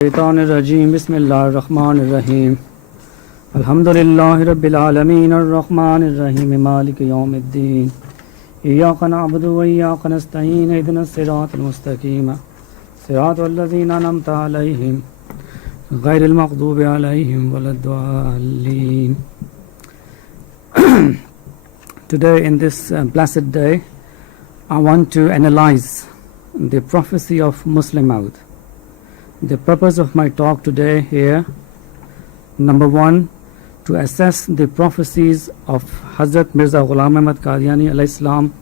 Shaitanir-Rajim. Bismillahir-Rahmanir-Rahim. Alhamdulillahi Rabbil Alameen. Ar-Rahmanir-Rahim. Maliki Yawmiddin. Iyyaka na'budu wa iyyaka nasta'een. Ihdinas siratal mustaqim. Siratal ladzina an'amta 'alayhim. Ghayril maghdubi 'alayhim waladdallin. Today, in this blessed day, I want to analyze the prophecy of Muslim Maud. The purpose of my talk today here, number one, to assess the prophecies of Hazrat Mirza Ghulam Ahmad Qadiani alayhi salam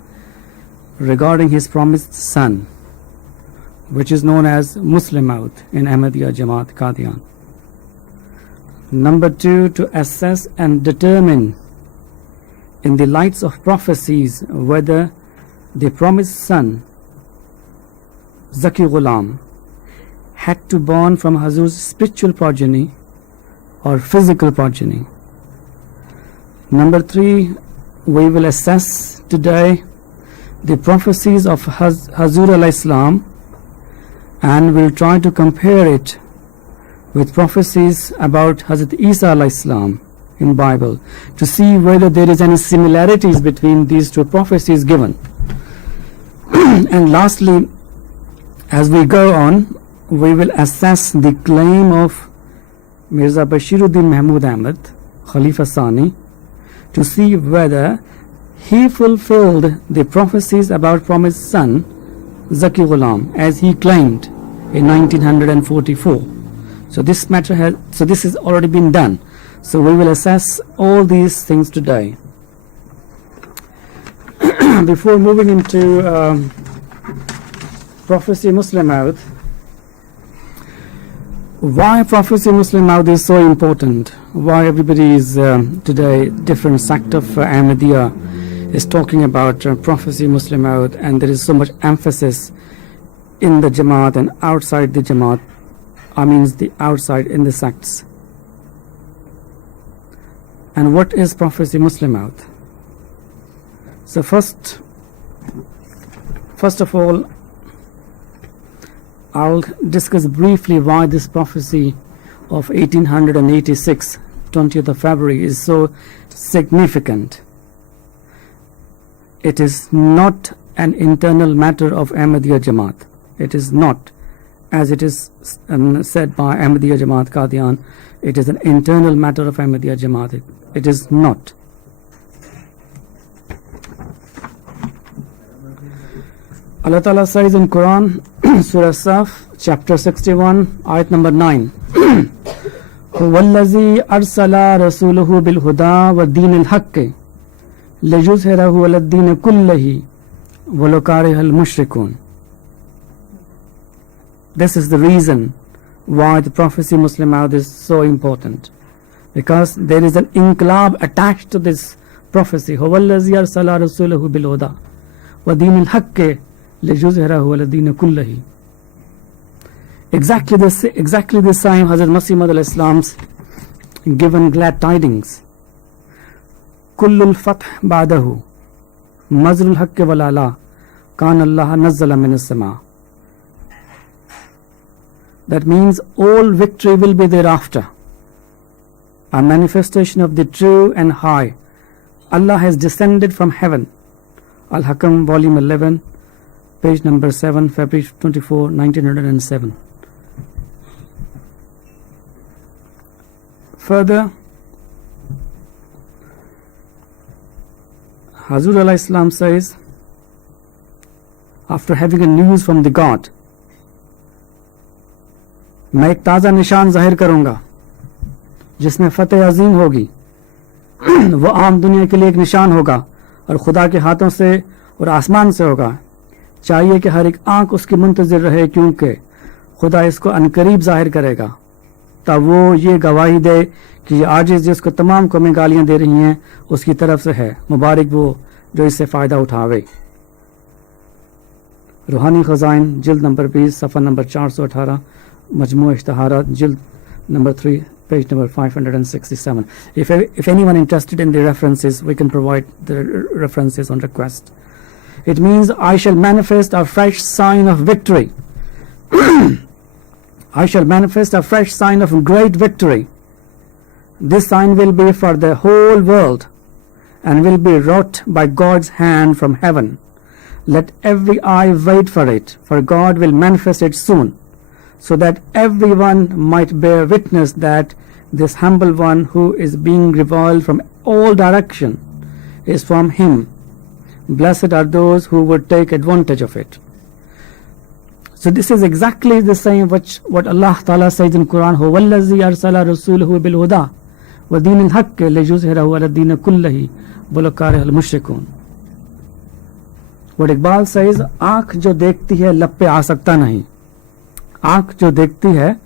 regarding his promised son, which is known as Muslim Maud in Ahmadiyya Jamaat Qadian. Number two, to assess and determine in the lights of prophecies whether the promised son, Zaki Ghulam, had to born from Hazur's spiritual progeny or physical progeny. Number three, we will assess today the prophecies of Hazur alayhi salam, and we'll try to compare it with prophecies about Hazrat Isa alayhi salam in Bible to see whether there is any similarities between these two prophecies given. And lastly, as we go on, we will assess the claim of Mirza Bashiruddin Mahmud Ahmad, Khalifa Sani, to see whether he fulfilled the prophecies about promised son, Zaki Ghulam, as he claimed in 1944. So this has already been done. So we will assess all these things today. Before moving into prophecy Muslim Maud, why prophecy Muslim Maud is so important, why everybody is today, different sect of Ahmadiyya is talking about prophecy Muslim Maud, and there is so much emphasis in the Jamaat and outside the Jamaat, the outside in the sects. And what is prophecy Muslim Maud? So first of all, I'll discuss briefly why this prophecy of 1886, 20th of February, is so significant. It is not an internal matter of Ahmadiyya Jamaat. It is not, as it is said by Ahmadiyya Jamaat Qadian, it is an internal matter of Ahmadiyya Jamaat. It is not. Allah Ta'ala says in Quran, Surah Saf, chapter 61, ayat number 9, وَالَّذِي أَرْسَلَ رَسُولُهُ بِالْهُدَى وَالدِّينِ الْحَقِّ لِيُظْهِرَهُ عَلَى الدِّينِ كُلِّهِ وَلَوْ كَرِهَ الْمُشْرِكُونَ. This is the reason why the prophecy Muslim Maud is so important, because there is an inqilab attached to this prophecy. وَالَّذِي أَرْسَلَ رَسُولُهُ بِالْهُدَى وَالدِّينِ الْحَقِّ لِيُظْهِرَهُ عَلَى الدِّينِ كُلِّهِ. Exactly the same Hazrat Masih Maud alayhi salam's given glad tidings. Kullul fath ba'dahu mazrul haqqi wal ala kan Allah nazzala min as-sama. That means all victory will be thereafter. A manifestation of the true and high. Allah has descended from heaven. Al-Hakam, volume 11, page number 7, February 24, 1907. Further, Hazur alayhi salam says, after having a news from the God, मैं एक ताज़ा निशान जाहिर करूँगा जिसमें फतेह अजीम होगी, वो आम दुनिया के लिए एक निशान होगा और खुदा के हाथों से और आसमान से होगा। चाहिए कि हर एक आंख उसकी मुंतज़िर रहे, क्योंकि खुदा इसको अनकरीब जाहिर करेगा, तब वो ये गवाही दे कि ये आजिज़ जिसको तमाम कौमें गालियाँ दे रही हैं उसकी तरफ से है, मुबारक वो जो इससे फ़ायदा उठावे। रूहानी ख़ज़ाइन, जिल्द नंबर 20, सफ़ा नंबर 418, मजमू इश्तिहारात, जिल्द number 3, page number 567. If anyone interested in the references, we can provide the references on request. It means I shall manifest a fresh sign of victory. I shall manifest a fresh sign of great victory. This sign will be for the whole world and will be wrought by God's hand from heaven. Let every eye wait for it, for God will manifest it soon, so that everyone might bear witness that this humble one who is being reviled from all direction is from him. Blessed are those who would take advantage of it. So this is exactly the same what Allah Ta'ala says in Quran, هُوَ الَّذِي أَرْسَلَ رَسُولَهُ بِالْهُدَى وَدِينِ الْحَقِّ لِيُظْهِرَهُ عَلَى الدِّينِ كُلِّهِ وَلَوْ كَرِهَ الْمُشْرِكُونَ. What Iqbal says, आँख जो देखती है लब पे आ सकता नहीं, आँख जो देखती है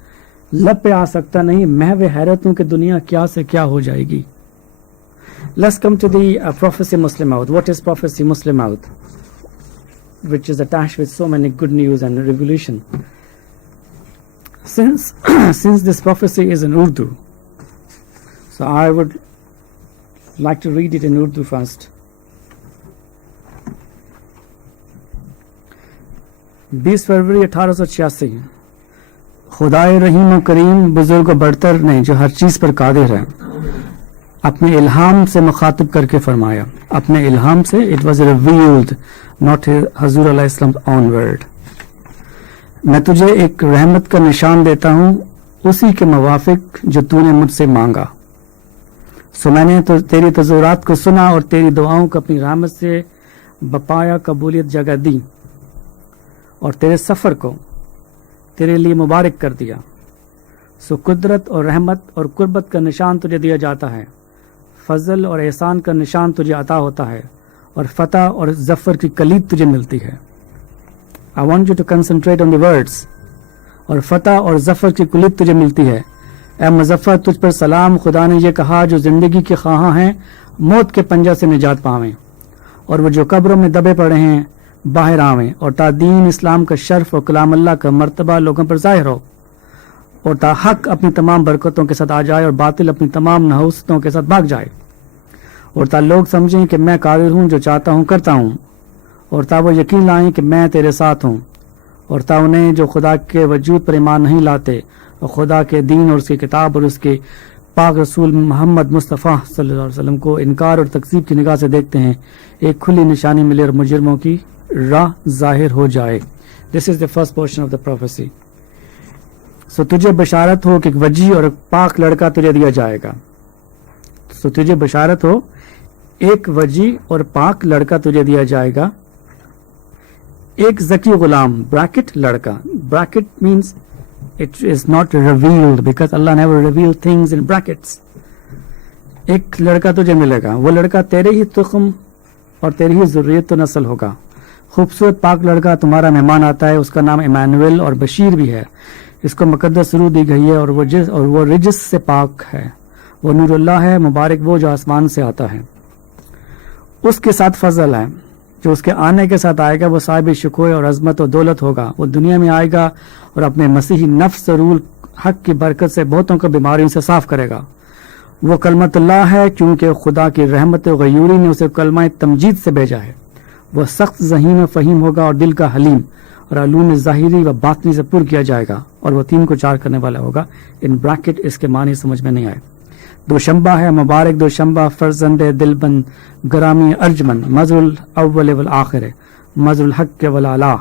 लब पे आ सकता नहीं, मैं वे हैरत हूँ कि दुनिया क्या से क्या हो जाएगी. Let's come to the prophecy Muslim Maud. What is prophecy Muslim Maud, which is attached with so many good news and revelation? Since this prophecy is in Urdu, so I would like to read it in Urdu first. 20 फरवरी 1886. खुदाए रहीम व करीम बुजुर्ग बरतर ने जो हर चीज़ पर कादिर है अपने इल्हाम से मुखातिब करके फरमाया, अपने इल्हाम से, इट वॉज रिवील्ड नॉट हजूर अलैहिस्सलाम ऑन वर्ड. मैं तुझे एक रहमत का निशान देता हूँ उसी के मुवाफिक जो तूने मुझसे मांगा. सो मैंने तो तेरी तज़ुरात को सुना और तेरी दुआओं को अपनी रहमत से बपाया कबूलियत जगह दी और तेरे सफ़र को तेरे लिए मुबारक कर दिया. सो कुदरत और रहमत और कुर्बत का निशान तुझे दिया जाता है, फजल और एहसान का निशान तुझे अता होता है और फतह और जफ़र की कलीद तुझे मिलती है. I want you to concentrate on the words. और फतह और जफ़र की कलीद तुझे मिलती है. ए मुज़फ़्फ़र, तुझ पर सलाम. खुदा ने यह कहा, जो ज़िंदगी के ख्वाहां हैं मौत के पंजा से निजात पावें, और वो जो कब्रों में दबे पड़े हैं बाहर आवें, और ता दीन इस्लाम का शर्फ और कलाम अल्लाह का मर्तबा लोगों पर ज़ाहिर हो, और ता हक अपनी तमाम बरकतों के साथ आ जाए और बातिल अपनी तमाम नहुसतों के साथ भाग जाए, और ता लोग समझें कि मैं कादिर हूँ, जो चाहता हूँ करता हूँ, और ता वो यकीन लाएं कि मैं तेरे साथ हूँ, और ता उन्हें जो खुदा के वजूद पर ईमान नहीं लाते और खुदा के दीन और उसकी किताब और उसके पाक रसूल मोहम्मद मुस्तफ़ा सल्लल्लाहु अलैहि वसल्लम को इनकार और तकज़ीब की निगाह से देखते हैं, एक खुली निशानी मिले और मुजरिमों की राह जाहिर हो जाए. This is the first portion of the prophecy. So तुझे बशारत हो कि एक वजी और एक पाक लड़का तुझे दिया जाएगा. सो तुझे बशारत हो, एक वजी और पाक लड़का तुझे दिया जाएगा. एक ज़की गुलाम ब्रैकेट लड़का, bracket means it is not revealed because Allah never revealed things in brackets. एक लड़का तुझे मिलेगा, वो लड़का तेरे ही तुख्म और तेरी ही ज़ुर्रियत नस्ल होगा. खूबसूरत पाक लड़का तुम्हारा मेहमान आता है, उसका नाम इमानुएल और बशीर भी है. इसको मुकद्दस रूह दी गई है और वो रिजिस से पाक है. वो नूरुल्लाह है, मुबारक वो जो आसमान से आता है. उसके साथ फजल है, जो उसके आने के साथ आएगा वो साहिब शुकोए और अजमत और दौलत होगा. वो दुनिया में आएगा और अपने मसीही नफ्स और रूल हक की बरकत से बहुतों को बीमारियों से साफ करेगा. वो कलमतुल्लाह है क्योंकि खुदा की रहमत गयूरी ने उसे कलमा तमजीद से भेजा है. वह सख्त ज़हीन फहीम होगा और दिल का हलीम, और अलूम ज़ाहिरी व बातनी से पुर किया जाएगा, और वह 3 को 4 करने वाला होगा. इन ब्रैकेट इसके मानी समझ में नहीं आए. दोशंबा है, मुबारक दोशंबा, फर्जंद दिलबंद गरामी अर्जमन, मजरुल अव्वल वल आखिर, मजरुल हक वल आला,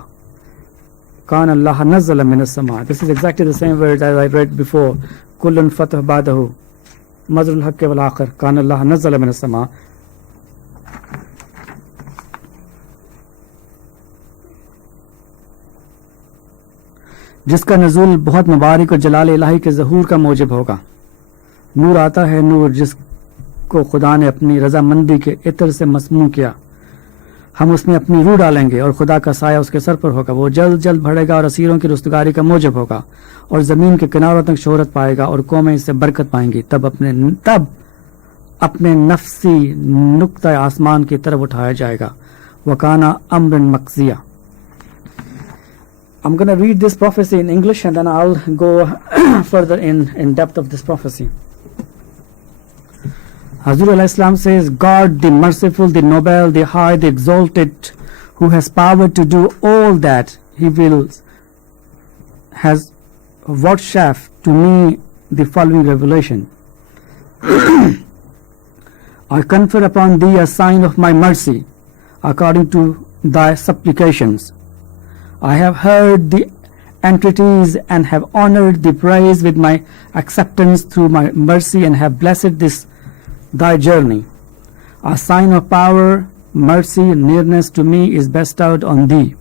कान अल्लाह नज़्ज़ल मिनस समा. This is exactly the same words as I read before. कुल्लुन फतह बादहु, मजरुल हक वल आखिर, कान अल्लाह नज़्ज़ल मिनस समा. जिसका नज़ूल बहुत मुबारक और जलाल इलाही के ज़हूर का मौजब होगा. नूर आता है, नूर जिसको खुदा ने अपनी रजामंदी के इत्र से मसमू किया. हम उसमें अपनी रूह डालेंगे और खुदा का साया उसके सर पर होगा. वो जल्द जल्द बढ़ेगा और असीरों की रुस्तगारी का मौजब होगा, और ज़मीन के किनारों तक शोहरत पाएगा और कौमें इससे बरकत पाएंगी. तब अपने नफसी नुक्ता आसमान की तरफ उठाया जाएगा. वकाना अम्रन मक्सिया. I'm going to read this prophecy in English and then I'll go further in depth of this prophecy. Hazur alayhi salam says, God the merciful, the noble, the high, the exalted, who has power to do all that he wills, vouchsafe to me the following revelation. I confer upon thee a sign of my mercy, according to thy supplications. I have heard the entreaties and have honored the praise with my acceptance through my mercy, and have blessed this thy journey. A sign of power, mercy, and nearness to me is bestowed on thee.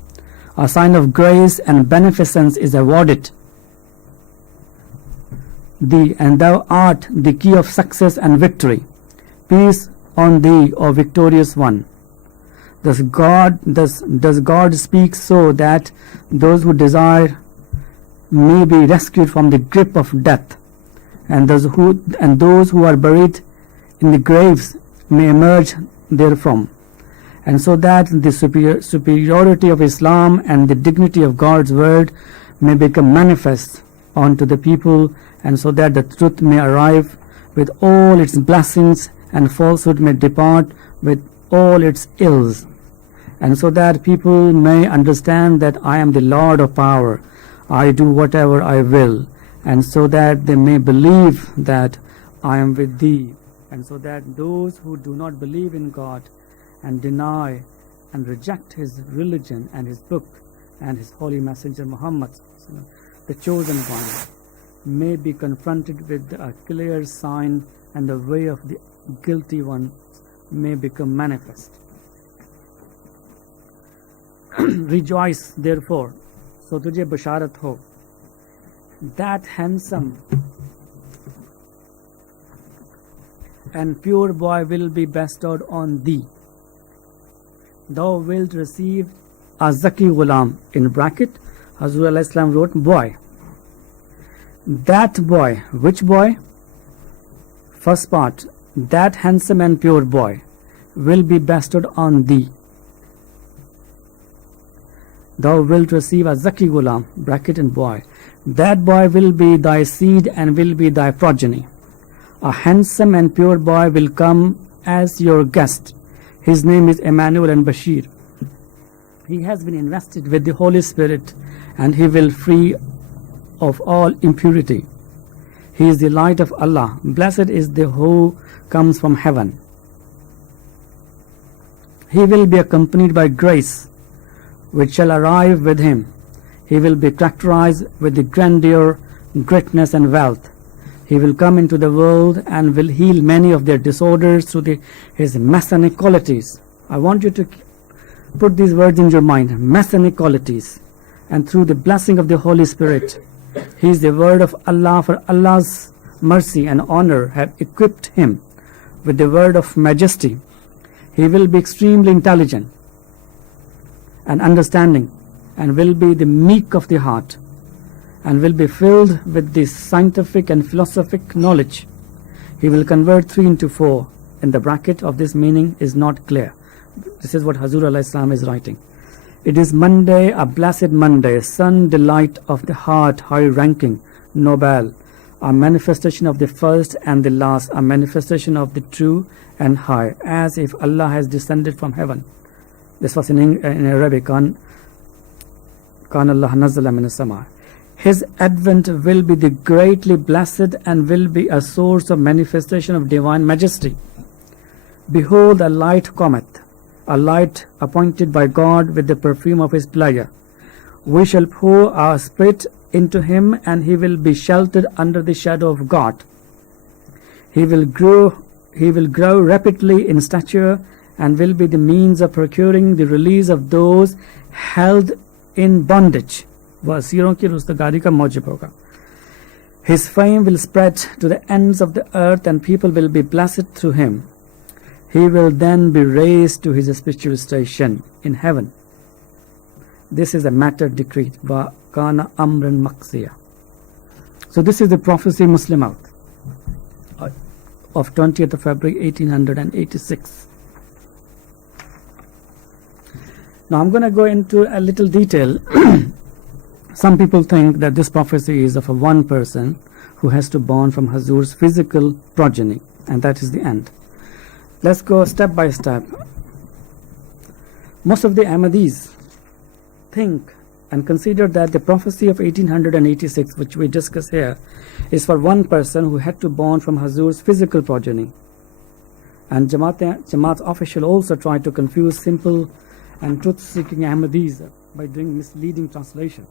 A sign of grace and beneficence is awarded thee, and thou art the key of success and victory. Peace on thee, O victorious one. Does God speak so that those who desire may be rescued from the grip of death, and those who are buried in the graves may emerge therefrom, and so that the superiority of Islam and the dignity of God's word may become manifest unto the people, and so that the truth may arrive with all its blessings, and falsehood may depart with all its ills, and so that people may understand that I am the Lord of power, I do whatever I will, and so that they may believe that I am with thee, and so that those who do not believe in God and deny and reject his religion and his book and his holy messenger Muhammad, the chosen one, may be confronted with a clear sign, and the way of the guilty one may become manifest. Rejoice therefore, so tujhe basharat ho, that handsome and pure boy will be bestowed on thee. Thou wilt receive a Zaki Ghulam, in bracket Hazur Alayhi Salam wrote boy. That boy, which boy? First part, that handsome and pure boy will be bestowed on thee. Thou wilt receive a Zaki Ghulam, bracket and boy. That boy will be thy seed and will be thy progeny. A handsome and pure boy will come as your guest. His name is Emmanuel and Bashir. He has been invested with the Holy Spirit, and he will free of all impurity. He is the light of Allah. Blessed is the who comes from heaven. He will be accompanied by grace, which shall arrive with him. He will be characterized with the grandeur, greatness, and wealth. He will come into the world and will heal many of their disorders through his messianic qualities. I want you to put these words in your mind, messianic qualities. And through the blessing of the Holy Spirit, he is the word of Allah, for Allah's mercy and honor have equipped him with the word of majesty. He will be extremely intelligent and understanding, and will be the meek of the heart, and will be filled with the scientific and philosophic knowledge. He will convert 3 into 4. In the bracket of this meaning is not clear. This is what Hazur Alayhi Salam is writing. It is Monday, a blessed Monday, sun delight of the heart, high ranking, noble, a manifestation of the first and the last, a manifestation of the true and high, as if Allah has descended from heaven. This was in Arabic, Kan Allah nazala min as-sama. His advent will be the greatly blessed and will be a source of manifestation of divine majesty. Behold, a light cometh, a light appointed by God with the perfume of his pleasure. We shall pour our spirit into him, and he will be sheltered under the shadow of God. He will grow rapidly in stature, and will be the means of procuring the release of those held in bondage. वसीरों की रुस्तगारी का मौजब होगा. His fame will spread to the ends of the earth, and people will be blessed through him. He will then be raised to his spiritual station in heaven. This is a matter decreed. وَكَانَ أَمْرًا مَقْضِيًّا. So this is the prophecy Muslim out of 20th of February 1886. Now I'm going to go into a little detail. Some people think that this prophecy is of a one person who has to born from Hazur's physical progeny, and that is the end. Let's go step by step. Most of the Ahmadis think and consider that the prophecy of 1886, which we discuss here, is for one person who had to born from Hazur's physical progeny. And Jamaat's official also tried to confuse simple and truth-seeking Ahmadis by doing misleading translation.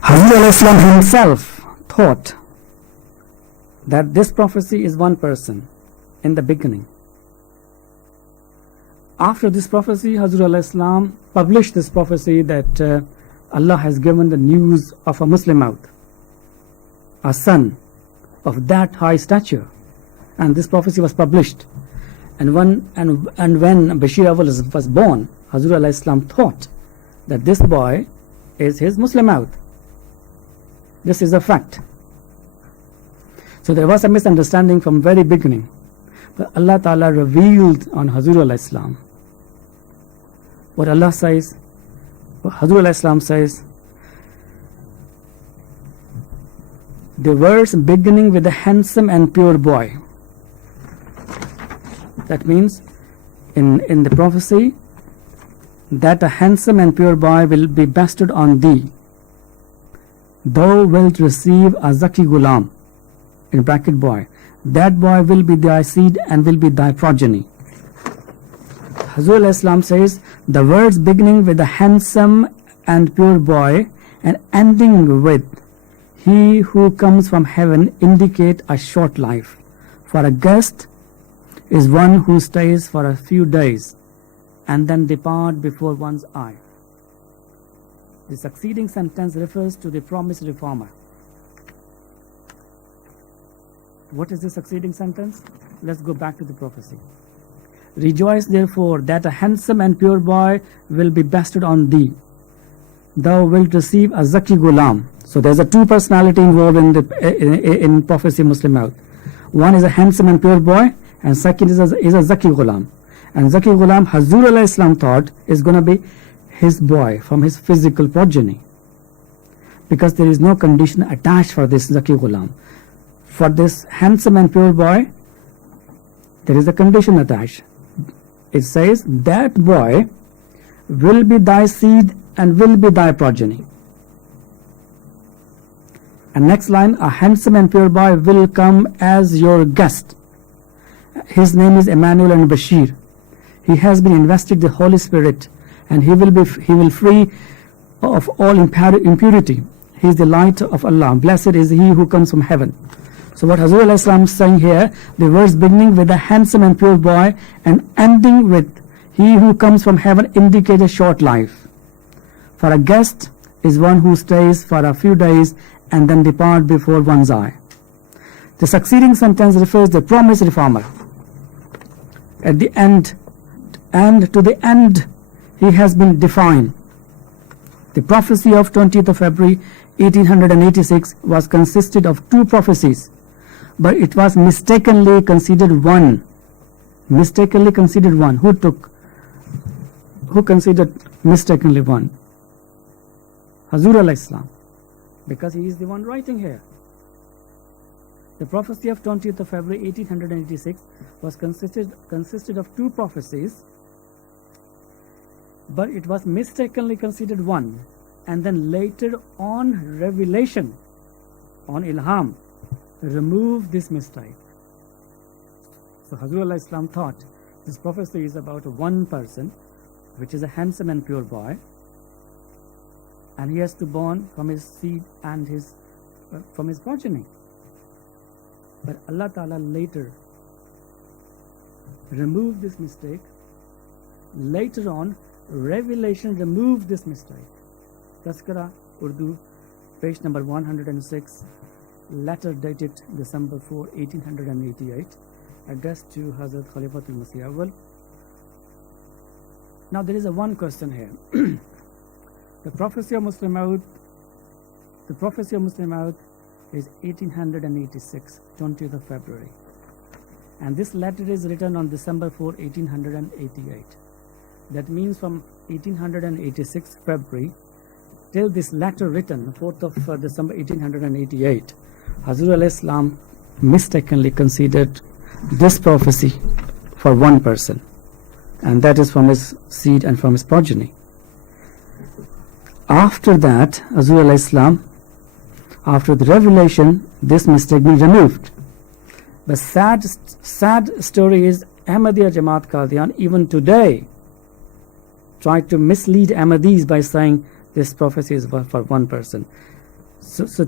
Hazur al-Islam himself thought that this prophecy is one person in the beginning. After this prophecy, Hazur al-Islam published this prophecy that Allah has given the news of a Muslim out, a son of that high stature, and this prophecy was published. And when Bashir Awwal was born, Hazur al-Islam thought that this boy is his Muslim out. This is a fact. So there was a misunderstanding from very beginning. But Allah Ta'ala revealed on Hazur al-Islam what Allah says, what Hazur al-Islam says, the words beginning with a handsome and pure boy. That means in the prophecy that a handsome and pure boy will be bestowed on thee. Thou wilt receive a Zaki Ghulam, in bracket boy. That boy will be thy seed and will be thy progeny. Hazur al-Islam says the words beginning with a handsome and pure boy and ending with he who comes from heaven indicate a short life. For a guest is one who stays for a few days and then depart before one's eye. The succeeding sentence refers to the promised reformer. What is the succeeding sentence? Let's go back to the prophecy. Rejoice therefore that a handsome and pure boy will be bestowed on thee. Thou wilt receive a Zaki Ghulam. So there's a two personality involved in prophecy Muslim out. One is a handsome and pure boy, and second is a Zaki Ghulam. And Zaki Ghulam, Hazur al-Islam thought, is going to be his boy from his physical progeny, because there is no condition attached for this Zaki Ghulam. For this handsome and pure boy, there is a condition attached. It says that boy will be thy seed and will be thy progeny. And next line, a handsome and pure boy will come as your guest. His name is Emmanuel and Bashir. He has been invested with the Holy Spirit, and he will free of all impurity. He is the light of Allah. Blessed is he who comes from heaven. So what Hazur al-Islam is saying here, the words beginning with a handsome and pure boy and ending with he who comes from heaven indicate a short life. For a guest is one who stays for a few days and then depart before one's eye. The succeeding sentence refers to the promised reformer. At the end, and to the end, he has been defined. The prophecy of 20th of February 1886 was consisted of two prophecies, but it was mistakenly considered one. Mistakenly considered one. Who considered mistakenly one? Hazur al-Islam, because he is the one writing here. The prophecy of 20th of February 1886 was consisted of two prophecies, but it was mistakenly considered one, and then later on revelation, on Ilham, removed this mistake. So Hazur al-Islam thought this prophecy is about one person, which is a handsome and pure boy, and he has to born from his seed and from his progeny. But Allah Ta'ala later removed this mistake. Later on, revelation removed this mistake. Tazkira Urdu, page number 106, letter dated December 4, 1888, addressed to Hazrat Khalifatul Masih Awwal. Now there is one question here. The prophecy of Muslim Maud is 1886, 20th of February. And this letter is written on December 4, 1888. That means from 1886 February till this letter written, 4th of December 1888, Hazur al-Islam mistakenly considered this prophecy for one person. and that is from his seed and from his progeny. After that, Hazur alayhi salam, after the revelation, this mistake been removed. But sad story is Ahmadiyya Jamaat Qadian even today tried to mislead Ahmadis by saying this prophecy is for one person. So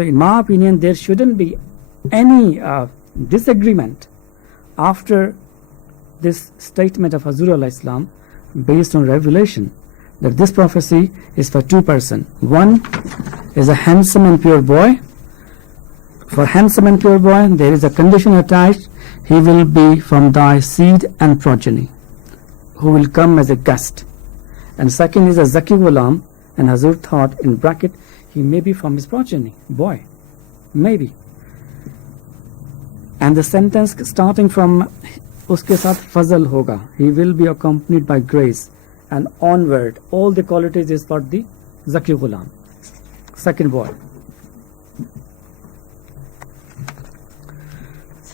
in my opinion, there shouldn't be any disagreement after this statement of Hazur alayhi salam based on revelation that this prophecy is for two persons. One is a handsome and pure boy. For handsome and pure boy, there is a condition attached. He will be from thy seed and progeny, who will come as a guest. And second is a Zaki Ghulam, and Hazur thought in bracket, he may be from his progeny, boy, maybe. And the sentence starting from uske saath fazal hoga, he will be accompanied by grace, and onward, all the qualities is for the Zaki Ghulam, second boy.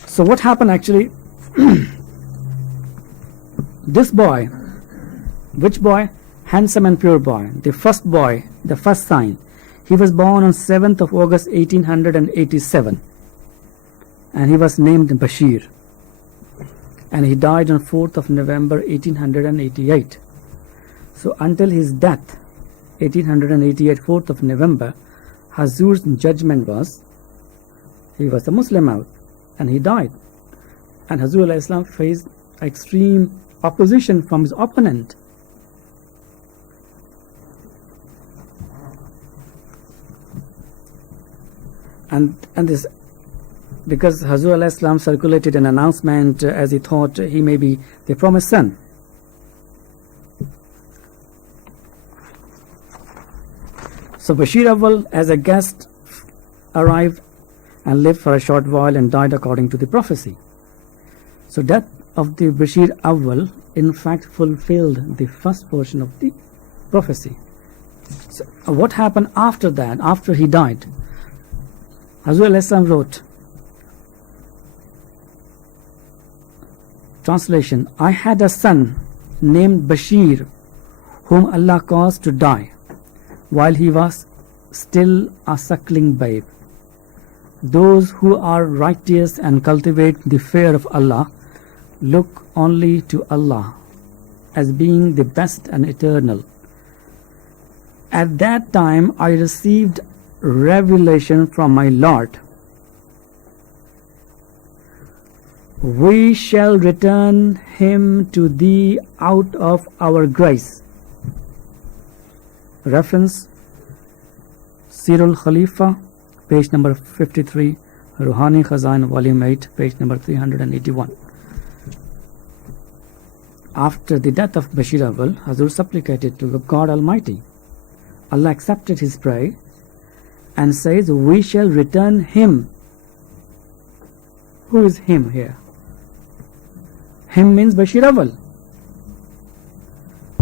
So what happened actually? This boy, which boy? Handsome and pure boy, the first boy, the first sign. He was born on 7th of August 1887, and he was named Bashir, and he died on 4th of November 1888. So until his death, 1888, 4th of November, Hazur's judgment was, he was a Muslim out, and he died. And Hazur alayhi salam faced extreme opposition from his opponent. And this, because Hazur alayhi salam circulated an announcement as he thought he may be the promised son. So Bashir Awwal as a guest arrived and lived for a short while and died according to the prophecy. So death of the Bashir Awwal in fact fulfilled the first portion of the prophecy. So what happened after that, after he died? Hazur alayhi salam wrote, translation, I had a son named Bashir whom Allah caused to die while he was still a suckling babe. Those who are righteous and cultivate the fear of Allah look only to Allah as being the best and eternal. At that time I received revelation from my Lord. We shall return him to thee out of our grace. Reference Sirul Khalifa, page number 53, Ruhani Khazain, volume 8, page number 381. After the death of Bashir Awwal, Hazur supplicated to God Almighty. Allah accepted his prayer and says, we shall return him. Who is him here? Him means Bashir Awwal.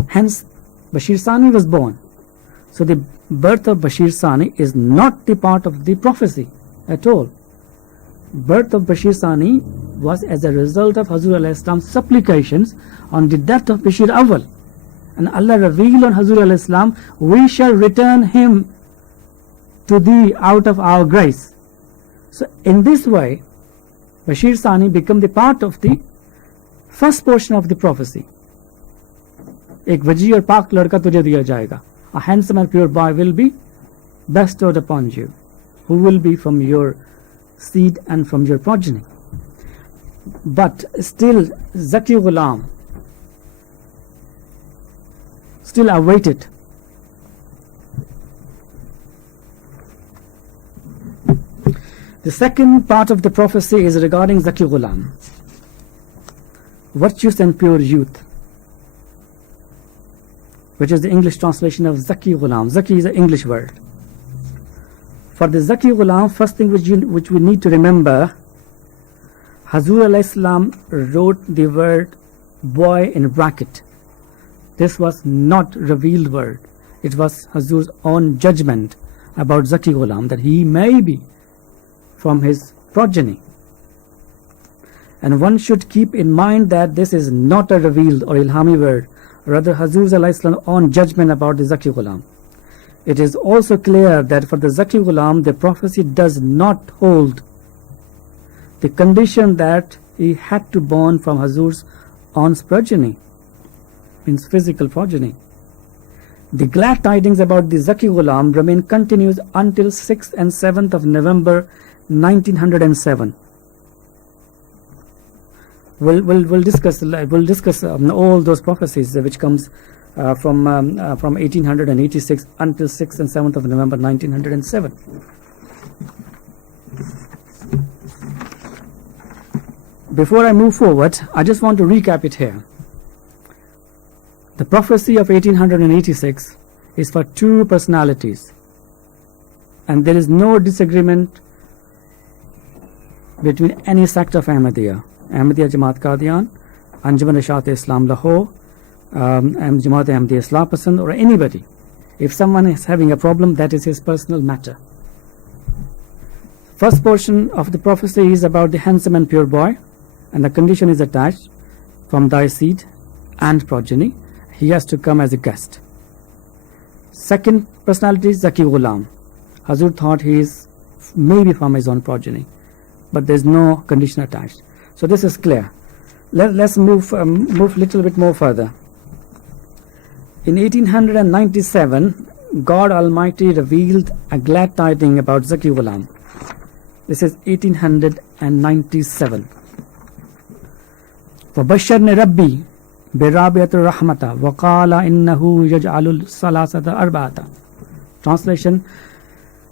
Hence, Bashir Sani was born. So the birth of Bashir Sani is not the part of the prophecy at all. Birth of Bashir Sani was as a result of Hazur alayhi salam's supplications on the death of Bashir Awwal. And Allah revealed on Hazur alayhi salam, we shall return him to thee out of our grace. So in this way, Bashir Sani became the part of the first portion of the prophecy. एक वजी और पाक लड़का तुझे दिया जाएगा. A handsome and pure boy will be bestowed upon you, who will be from your seed and from your progeny. But still Zaki Ghulam still awaited. The second part of the prophecy is regarding Zaki Ghulam, virtuous and pure youth, which is the English translation of Zaki Ghulam. Zaki is an English word. For the Zaki Ghulam, first thing which we need to remember, Hazur alayhi salam wrote the word boy in bracket. This was not revealed word. It was Hazur's own judgment about Zaki Ghulam, that he may be from his progeny. And one should keep in mind that this is not a revealed or ilhami word, rather Hazur's own judgment about the Zaki Ghulam. It is also clear that for the Zaki Ghulam, the prophecy does not hold the condition that he had to born from Hazur's own progeny, means physical progeny. The glad tidings about the Zaki Ghulam remain continuous until 6th and 7th of November 1907. We'll discuss all those prophecies which comes from 1886 until 6th and 7th of November 1907. Before I move forward, I just want to recap it here. The prophecy of 1886 is for two personalities, and there is no disagreement between any sect of Ahmadiyya, Ahmadiyya Jamaat Qadian, Anjuman Islam Lahore, Jamaat Ahmadiyya Islah Pasand, or anybody. If someone is having a problem, that is his personal matter. First portion of the prophecy is about the handsome and pure boy, and the condition is attached: from thy seed and progeny, he has to come as a guest. Second personality is Zaki Ghulam. Hazur thought he is maybe from his own progeny, but there is no condition attached. So this is clear. Let's move a little bit more further. In 1897, God Almighty revealed a glad tiding about Zaki Ghulam. This is 1897. وَبَشَّرْنِ رَبِّي بِرَابِيَةِ الرَّحْمَةِ وَقَالَ إِنَّهُ يَجْعَلُ الثَّلَاثَةَ أَرْبَعَةً. Translation: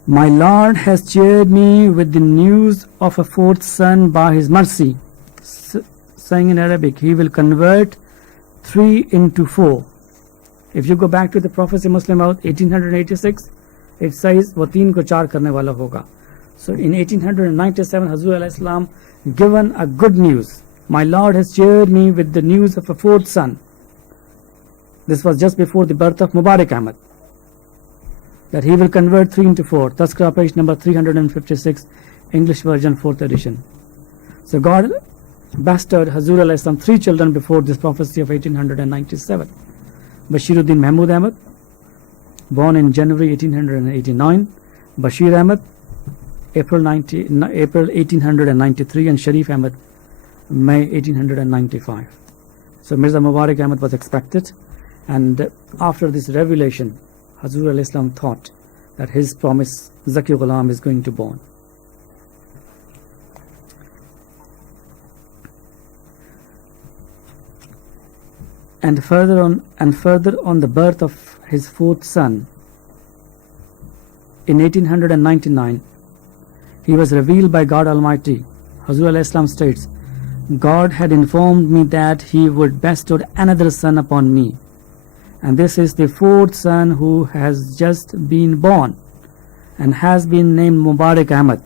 My Lord has cheered me with the news of a fourth son by his mercy, saying in Arabic, he will convert 3 into 4. If you go back to the Prophecy Muslim Mouth 1886, it says वो 3 को 4 करने वाला होगा. So in 1897, Hazur alayhi salam given a good news. My Lord has cheered me with the news of a fourth son. This was just before the birth of Mubarak Ahmad, that he will convert 3 into 4. Tazkira page number 356, English version, 4th edition. So God bestowed Hazur alayhi salam 3 children before this prophecy of 1897. Bashiruddin Mahmud Ahmad, born in January 1889, Bashir Ahmad, April 1893, and Sharif Ahmad, May 1895. So Mirza Mubarak Ahmad was expected, and after this revelation, Hazur alayhi salam thought that his promise, Zaki Ghulam, is going to born. And further on the birth of his fourth son, in 1899, he was revealed by God Almighty. Hazur alayhi salam states, God had informed me that he would bestow another son upon me, and this is the fourth son who has just been born and has been named Mubarak Ahmad.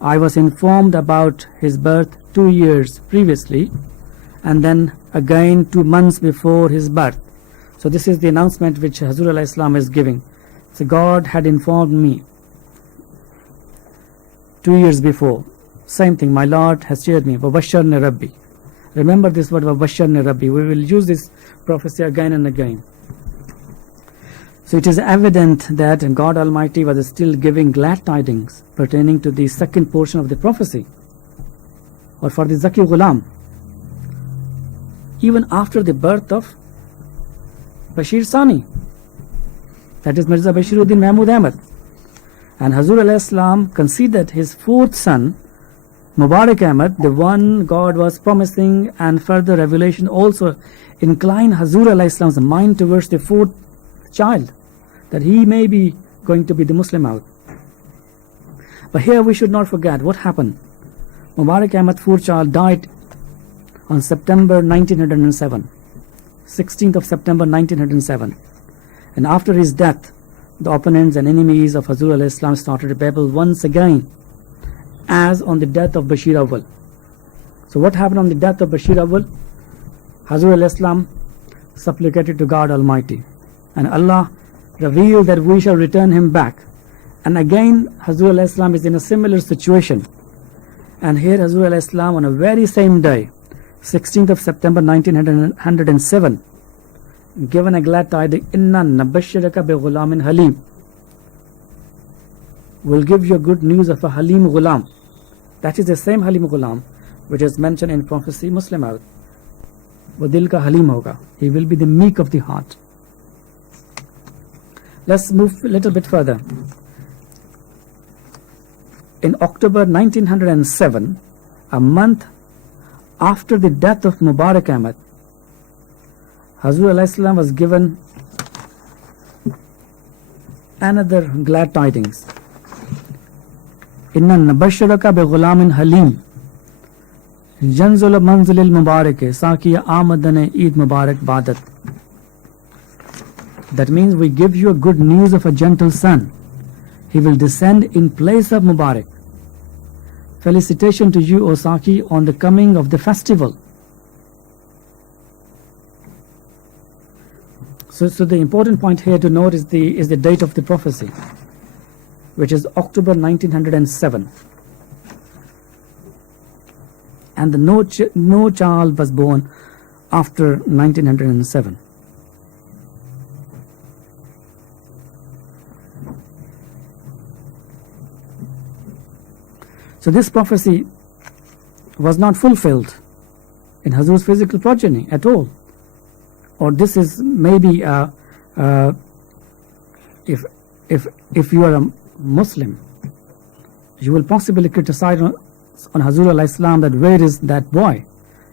I was informed about his birth 2 years previously, and then again 2 months before his birth. So this is the announcement which Hazur alayhi salam is giving. So God had informed me 2 years before. Same thing, my Lord has cheered me. وَبَشَّرْنِ Rabbi. Remember this word, وَبَشَّرْنِ Rabbi. We will use this prophecy again and again. So it is evident that God Almighty was still giving glad tidings pertaining to the second portion of the prophecy, or for the Zaki Ghulam, even after the birth of Bashir Sani, that is Mirza Bashiruddin Mahmud Ahmad. And Hazur alayhi salam considered his fourth son, Mubarak Ahmad, the one God was promising, and further revelation also inclined Hazur alayhi salam's mind towards the fourth child, that he may be going to be the Muslim out. But here we should not forget what happened. Mubarak Ahmad's fourth child died on September 1907, 16th of September 1907. And after his death, the opponents and enemies of Hazur alayhi salam started rebel once again, as on the death of Bashir Awwal. So what happened on the death of Bashir Awwal? Hazur alayhi salam supplicated to God Almighty, and Allah revealed that we shall return him back. And again Hazur alayhi salam is in a similar situation, And here Hazur alayhi salam on a very same day, 16th of September 1907, given a glad tidings, Inna nabashiraka bi ghulamin halim. Will give you good news of a Halim Ghulam. That is the same Halim Ghulam which is mentioned in prophecy Muslim out. वो दिल का हलीम होगा. He will be the meek of the heart. Let's move a little bit further. In October 1907, a month after the death of Mubarak Ahmad, Hazur alayhi salam was given another glad tidings. Inna nabashiraka bi ghulamin halim Janzul manzilil mubarak Sakiya Amadane Eid Mubarak Badat. That means we give you a good news of a gentle son. He will descend in place of Mubarak. Felicitation to you, O Saki, on the coming of the festival. So the important point here to note is the date of the prophecy, which is October 1907. And no child was born after 1907. So this prophecy was not fulfilled in Hazur's physical progeny at all. Or this is maybe if you are a Muslim, you will possibly criticize on Hazur alayhi salam that where is that boy?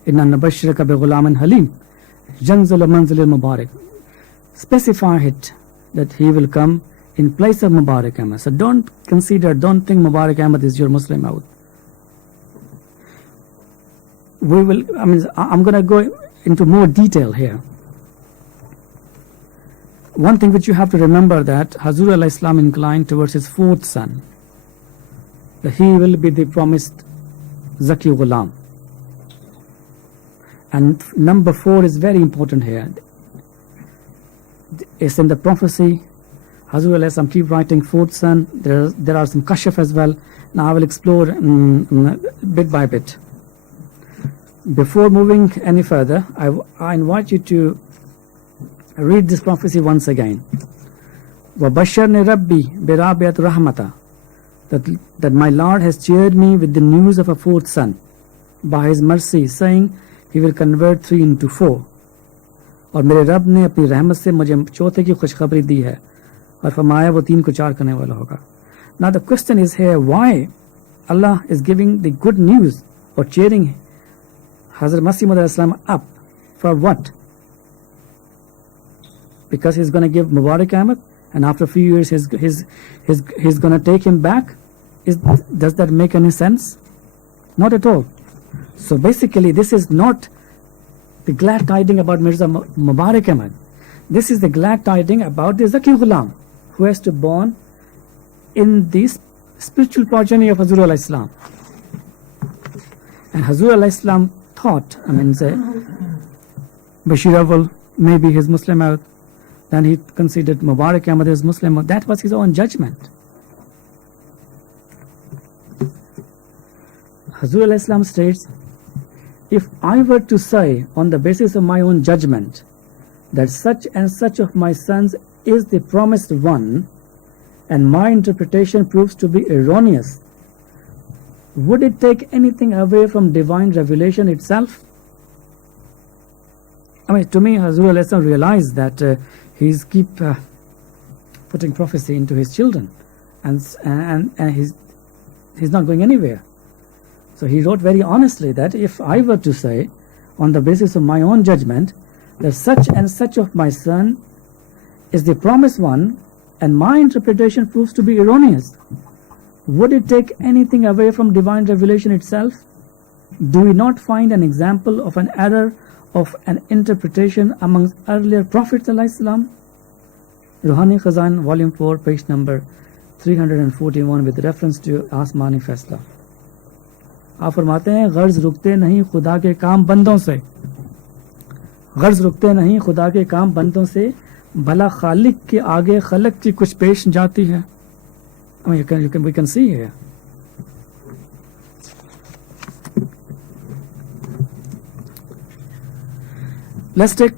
Inna nabashiraka bi ghulamin halim Janzul manzilil mubarak. Specify it that he will come in place of Mubarak Ahmad. So don't think Mubarak Ahmad is your Muslim out. I'm going to go into more detail here. One thing which you have to remember that Hazur alayhi salam inclined towards his fourth son, that he will be the promised Zaki Ghulam. And number 4 is very important here. It's in the prophecy. Hazur alayhi salam keep writing fourth son. There are some kashf as well. Now I will explore bit by bit. Before moving any further, I invite you to read this prophecy once again. وَبَشَّرْنِ رَبِّي بِرَابِيَةِ رَحْمَةً, that my Lord has cheered me with the news of a fourth son by his mercy, saying he will convert 3 into 4. और मेरे रब ने अपनी रहमत से मुझे चौथे की खुशखबरी दी है और फरमाया वो 3 को 4 करने वाला होगा. Now the question is here, why Allah is giving the good news or cheering Hazrat Masih Maud Islam up? For what? Because he's going to give Mubarak Ahmad, and after a few years he's going to take him back. Does that make any sense? Not at all. So basically this is not the glad tidings about Mirza Mubarak Ahmad. This is the glad tidings about the Zaki Ghulam, who has to born in the spiritual progeny of Hazur alayhi salam. And Hazur alayhi salam thought, say Bashir Awwal maybe his Muslim out. Then he considered Mubarak Ahmad as Muslim. That was his own judgment. Hazur alayhi salam states, if I were to say on the basis of my own judgment that such and such of my sons is the promised one, and my interpretation proves to be erroneous, would it take anything away from divine revelation itself? To me, Hazur alayhi salam realized that he's keep putting prophecy into his children, and he's not going anywhere. So he wrote very honestly that if I were to say on the basis of my own judgment that such and such of my son is the promised one, and my interpretation proves to be erroneous, would it take anything away from divine revelation itself? Do we not find an example of an error of an interpretation amongst earlier prophets alayhi salam? Ruhani Khazan, volume 4, page number 341, with reference to Asmani Faisla. आप फरमाते हैं, गर्ज रुकते नहीं खुदा के काम बंदों से, गर्ज रुकते नहीं खुदा के काम बंदों से, भला खालिक के आगे खलक की कुछ पेश जाती है. We can see here. Let's take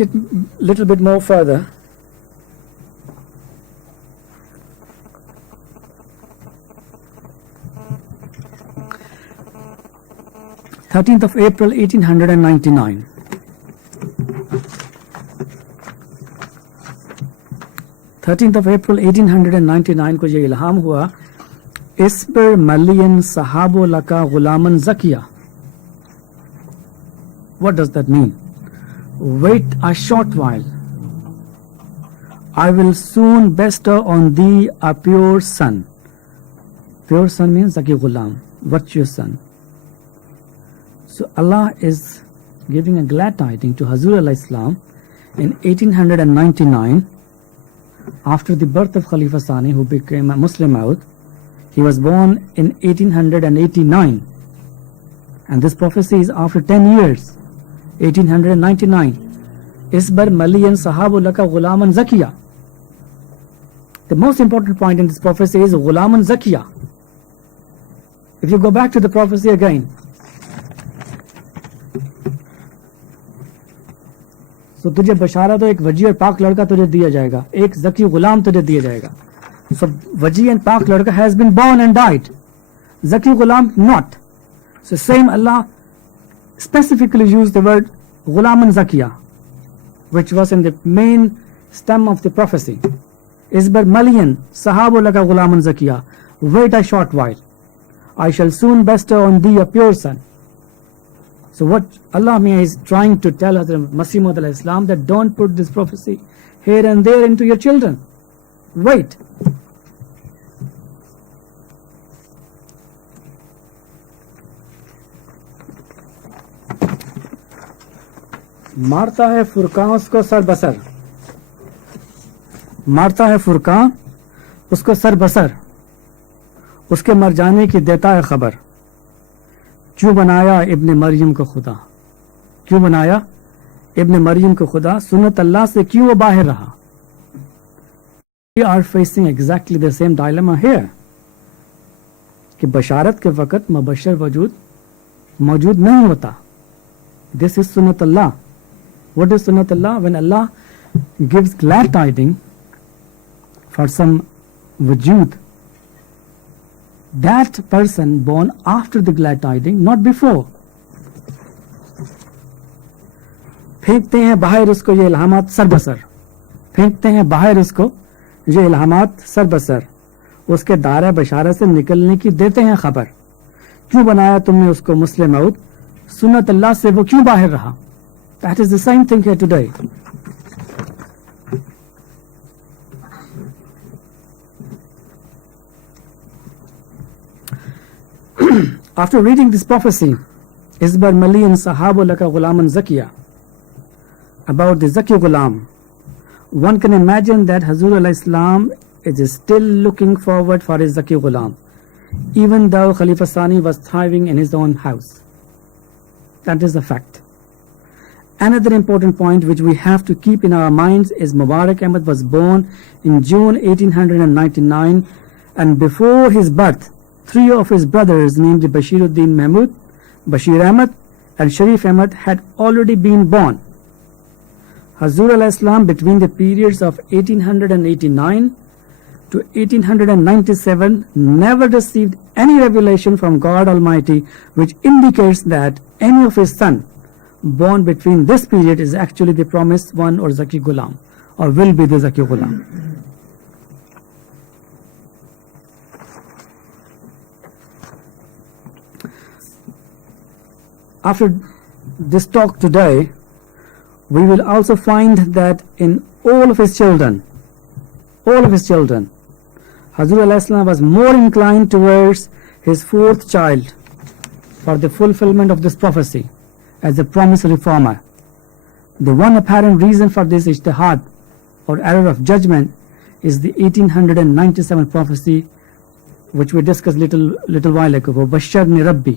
it a little bit more further. April 1899. 13th of April 1899 को ये इल्हाम हुआ, इसबर मलियन सहाबो लका गुलामन Zakia. What does that mean? Wait a short while. I will soon bestow on thee a pure son. Pure son means Zaki Ghulam, virtuous son. So Allah is giving a glad tidings to Hazur alayhi salam in 1899 after the birth of Khalifa Sani, who became a Muslim out. He was born in 1889, and this prophecy is after 10 years, 1899. Isbar maliyan sahabu laka ghulaman zakiya. The most important point in this prophecy is ghulaman zakiya. If you go back to the prophecy again, तो तुझे बशारत हो, एक वजी और पाक लड़का तुझे दिया जाएगा, एक जकी गुलाम तुझे दिया जाएगा. So वजी and पाक लड़का has been born and died, zaki gulam not. So same Allah specifically used the word gulaman zakiya, which was in the main stem of the prophecy. Isbar maliyan sahabu laka gulaman zakiya. Wait a short while, I shall soon bestow on thee a pure son. So what Allah is trying to tell Hazrat Masih Maud alayhi salam, that don't put this prophecy here and there into your children. Wait. मारता है फुरकान उसको sir बसर. मारता है फुरकान उसको sir बसर, उसके मर जाने की देता है खबर. क्यों बनाया इब्न मरियम को खुदा, क्यों बनाया इब्न मरियम को खुदा, सुन्नत अल्लाह से क्यों वो बाहर रहा. We are facing exactly the same dilemma here, कि बशारत के वक़्त मुबश्शिर वजूद मौजूद नहीं होता. This is सुन्नत अल्लाह. What is sunnat Allah? When Allah gives glad tidings for some wujud, that person born after the glad tidings, not before. फेंकते हैं बाहर उसको ये इल्हामात सर बसर, फेंकते हैं बाहर उसको ये इल्हामात सर बसर, उसके दायरा बशारत से निकलने की देते हैं खबर. क्यों बनाया तुमने उसको मुस्लिम मौत, सुन्नत अल्लाह से वो क्यों बाहर रहा. That is the same thing here today. After reading this prophecy, Isbar Maliyan Sahabu Laka Ghulaman Zakiya, about the Zaki Ghulam, one can imagine that Hazur alayhi salam is still looking forward for his Zaki Ghulam, even though Khalifa Sani was thriving in his own house. That is a fact. Another important point which we have to keep in our minds is Mubarak Ahmad was born in June 1899, and before his birth, three of his brothers named Bashiruddin Mahmud, Bashir Ahmad and Sharif Ahmad had already been born. Hazur alayhi salam between the periods of 1889 to 1897 never received any revelation from God Almighty which indicates that any of his sons born between this period is actually the promised one or Zaki Ghulam, or will be the Zaki Ghulam. After this talk today, we will also find that in all of his children, Hazur alayhi salam was more inclined towards his fourth child for the fulfillment of this prophecy as a promised reformer. The one apparent reason for this ijtihad or error of judgment is the 1897 prophecy which we discussed little while ago. Bashharni Rabbi,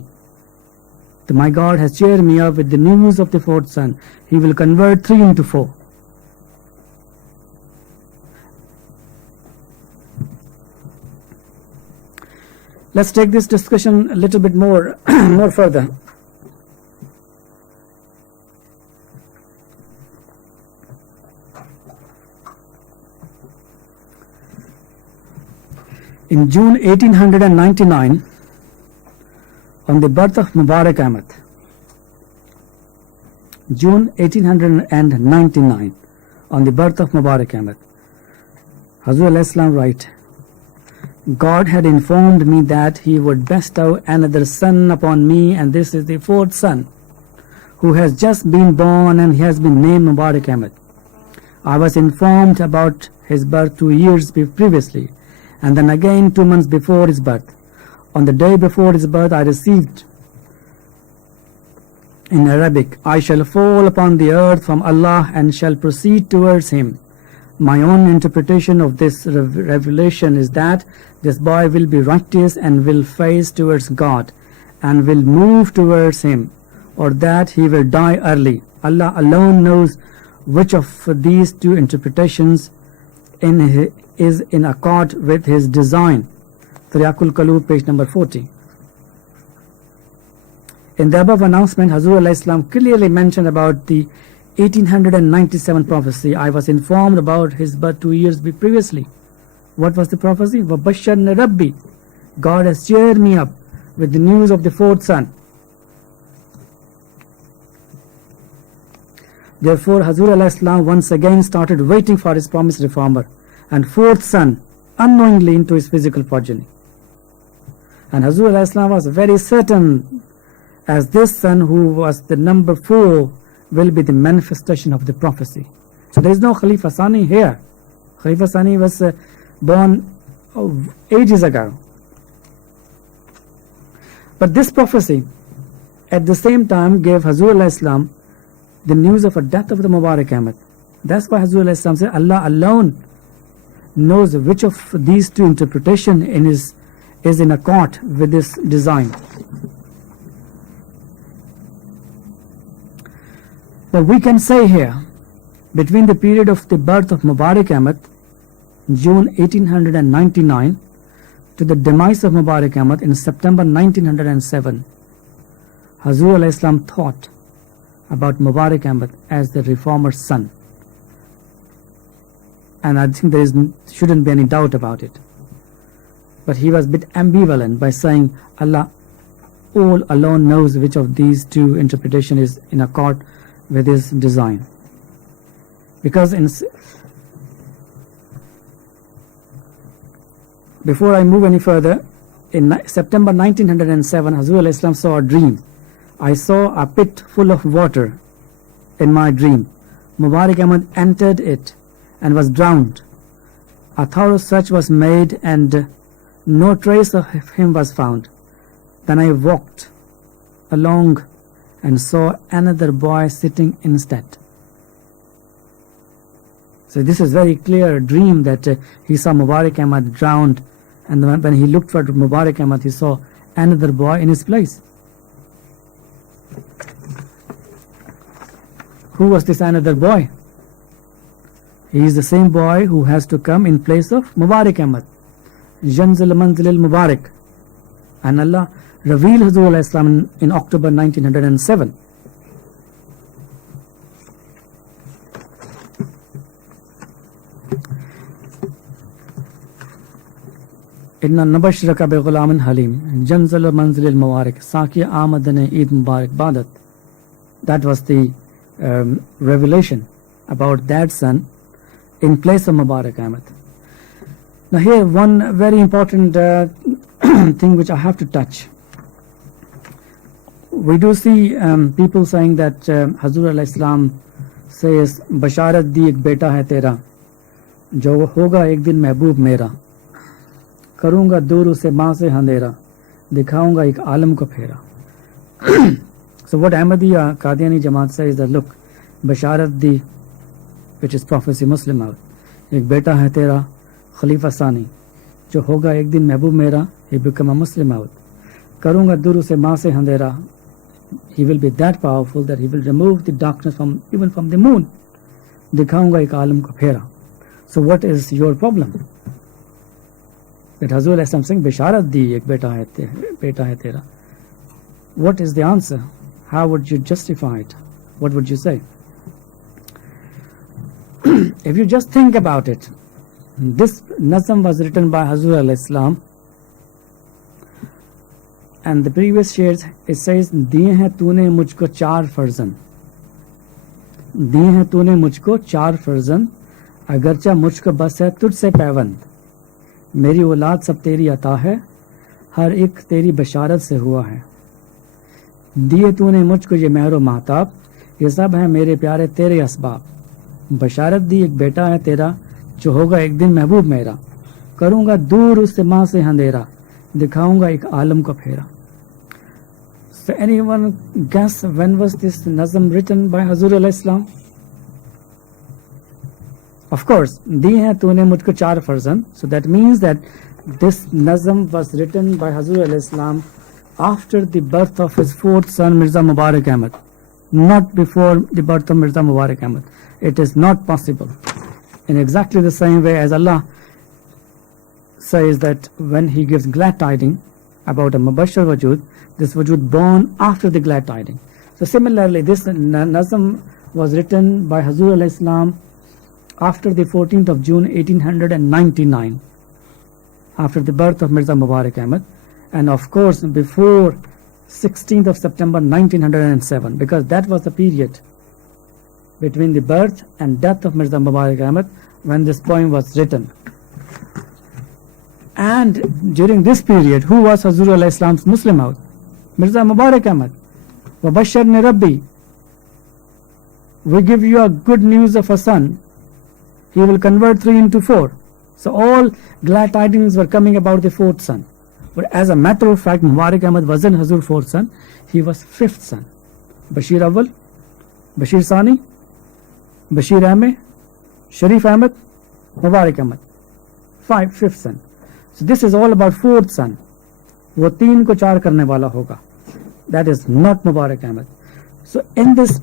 that my God has cheered me up with the news of the fourth son. He will convert 3 into 4. Let's take this discussion a little bit more further. In June 1899, on the birth of Mubarak Ahmad, June 1899, on the birth of Mubarak Ahmad, Hazur al-Islam write, God had informed me that he would bestow another son upon me, and this is the fourth son, who has just been born, and he has been named Mubarak Ahmad. I was informed about his birth 2 years previously, and then again 2 months before his birth. On the day before his birth, I received in Arabic, I shall fall upon the earth from Allah and shall proceed towards him. My own interpretation of this revelation is that this boy will be righteous and will face towards God and will move towards him, or that he will die early. Allah alone knows which of these two interpretations is in accord with his design. Tariqul Qulub, page number 40. In the above announcement, Hazur al-Islam clearly mentioned about the 1897 prophecy. I was informed about his birth 2 years previously. What was the prophecy? وَبَشَّرْنَ Rabbi. God has cheered me up with the news of the fourth son. Therefore, Hazur al-Islam once again started waiting for his promised reformer and fourth son unknowingly into his physical progeny. And Hazur al-Islam was very certain, as this son who was the number 4 will be the manifestation of the prophecy. So there is no Khalifa Sani here. Khalifa Sani was born ages ago. But this prophecy at the same time gave Hazur al-Islam the news of a death of the Mubarak Ahmad. That's why Hazur al-Islam said Allah alone knows which of these two interpretations is in accord with this design. But we can say here, between the period of the birth of Mubarak Ahmad, June 1899, to the demise of Mubarak Ahmad in September 1907, Hazur al-Islam thought about Mubarak Ahmad as the reformer's son. And I think shouldn't be any doubt about it. But he was a bit ambivalent by saying Allah all alone knows which of these two interpretations is in accord with his design. Because before I move any further, in September 1907, Hazur al-Islam saw a dream. I saw a pit full of water in my dream. Mubarak Ahmad entered it and was drowned. A thorough search was made and no trace of him was found. Then I walked along and saw another boy sitting instead. So this is very clear dream that he saw Mubarak Ahmad drowned, and when he looked for Mubarak Ahmad, he saw another boy in his place. Who was this another boy? He is the same boy who has to come in place of Mubarak Ahmad. Janzal Manzil al-Mubarak. And Allah revealed Hazur al-Islam in October 1907. Inna nabashraka bi ghulamin halim Janzal Manzil al-Mubarak Saki Amadane Eid Mubarak Badat. That was the revelation about that son in place of Mubarak Ahmad. Now here one very important thing which I have to touch. We do see people saying that Hazur al-Islam says Basharat di ek beta hai tera jo hoga ek din mehboob mera karunga dur use maa se handera dikhaunga ek alam ko phera. So what Ahmadiyya Qadiani Jamaat says is that look, Basharat di, which is prophecy Muslim out, ek beta hai tera Khalifa Sani jo hoga ek din mehboob mera, he become a Muslim out. Karunga dur use maa se handera, he will be that powerful that he will remove the darkness even from the moon. Dikhaunga ek alam ko phera. So what is your problem? That Hazur al-Islam saying Basharat di ek beta hai tera. What is the answer? How would you justify it? What would you say? If you just think about it, This nazm was written by Hazur al-Islam, and the previous shares it says, दिए हैं तूने मुझको 4 फर्जन, दिए हैं तूने मुझको 4 फर्जन, अगरचा मुझको बस है तुझसे पैवंद, मेरी औलाद सब तेरी अता है, हर एक तेरी बशारत से हुआ है। दिए तूने मुझको ये महरो महताब, ये सब है मेरे प्यारे तेरे असबाब, बशारत दी एक बेटा है तेरा, जो होगा एक दिन महबूब मेरा, करूंगा दूर उससे माँ से अंधेरा, दिखाऊंगा एक आलम को फेरा। So anyone guess when was this nazm written by Hazur al-Islam? Of course, दिए हैं तूने मुझको 4 फर्जन, so that means that this nazm was written by Hazur al-Islam after the birth of his 4th son Mirza Mubarak Ahmad, not before the birth of Mirza Mubarak Ahmad. It is not possible. In exactly the same way as Allah says that when He gives glad tidings about a Mubashir Wajud, this Wajud born after the glad tidings. So similarly, this nazm was written by Hazur al-Islam after the 14th of June 1899, after the birth of Mirza Mubarak Ahmad, and of course before 16th of September 1907, because that was the period between the birth and death of Mirza Mubarak Ahmad when this poem was written. And during this period, who was Hazur al-Islam's Muslim house? Mirza Mubarak Ahmad. وَبَشَّرْنِ Rabbi. We give you a good news of a son. He will convert 3 into 4. So all glad tidings were coming about the 4th son. But as a matter of fact, Mubarak Ahmad wasn't Hazur's 4th son. He was 5th son. Bashir Awwal, Bashir Sani, Bashir Ahmed, Sharif Ahmed, Mubarak Ahmad. 5th son. So this is all about 4th son. वो 3 को 4 करने वाला होगा. That is not Mubarak Ahmad. So in this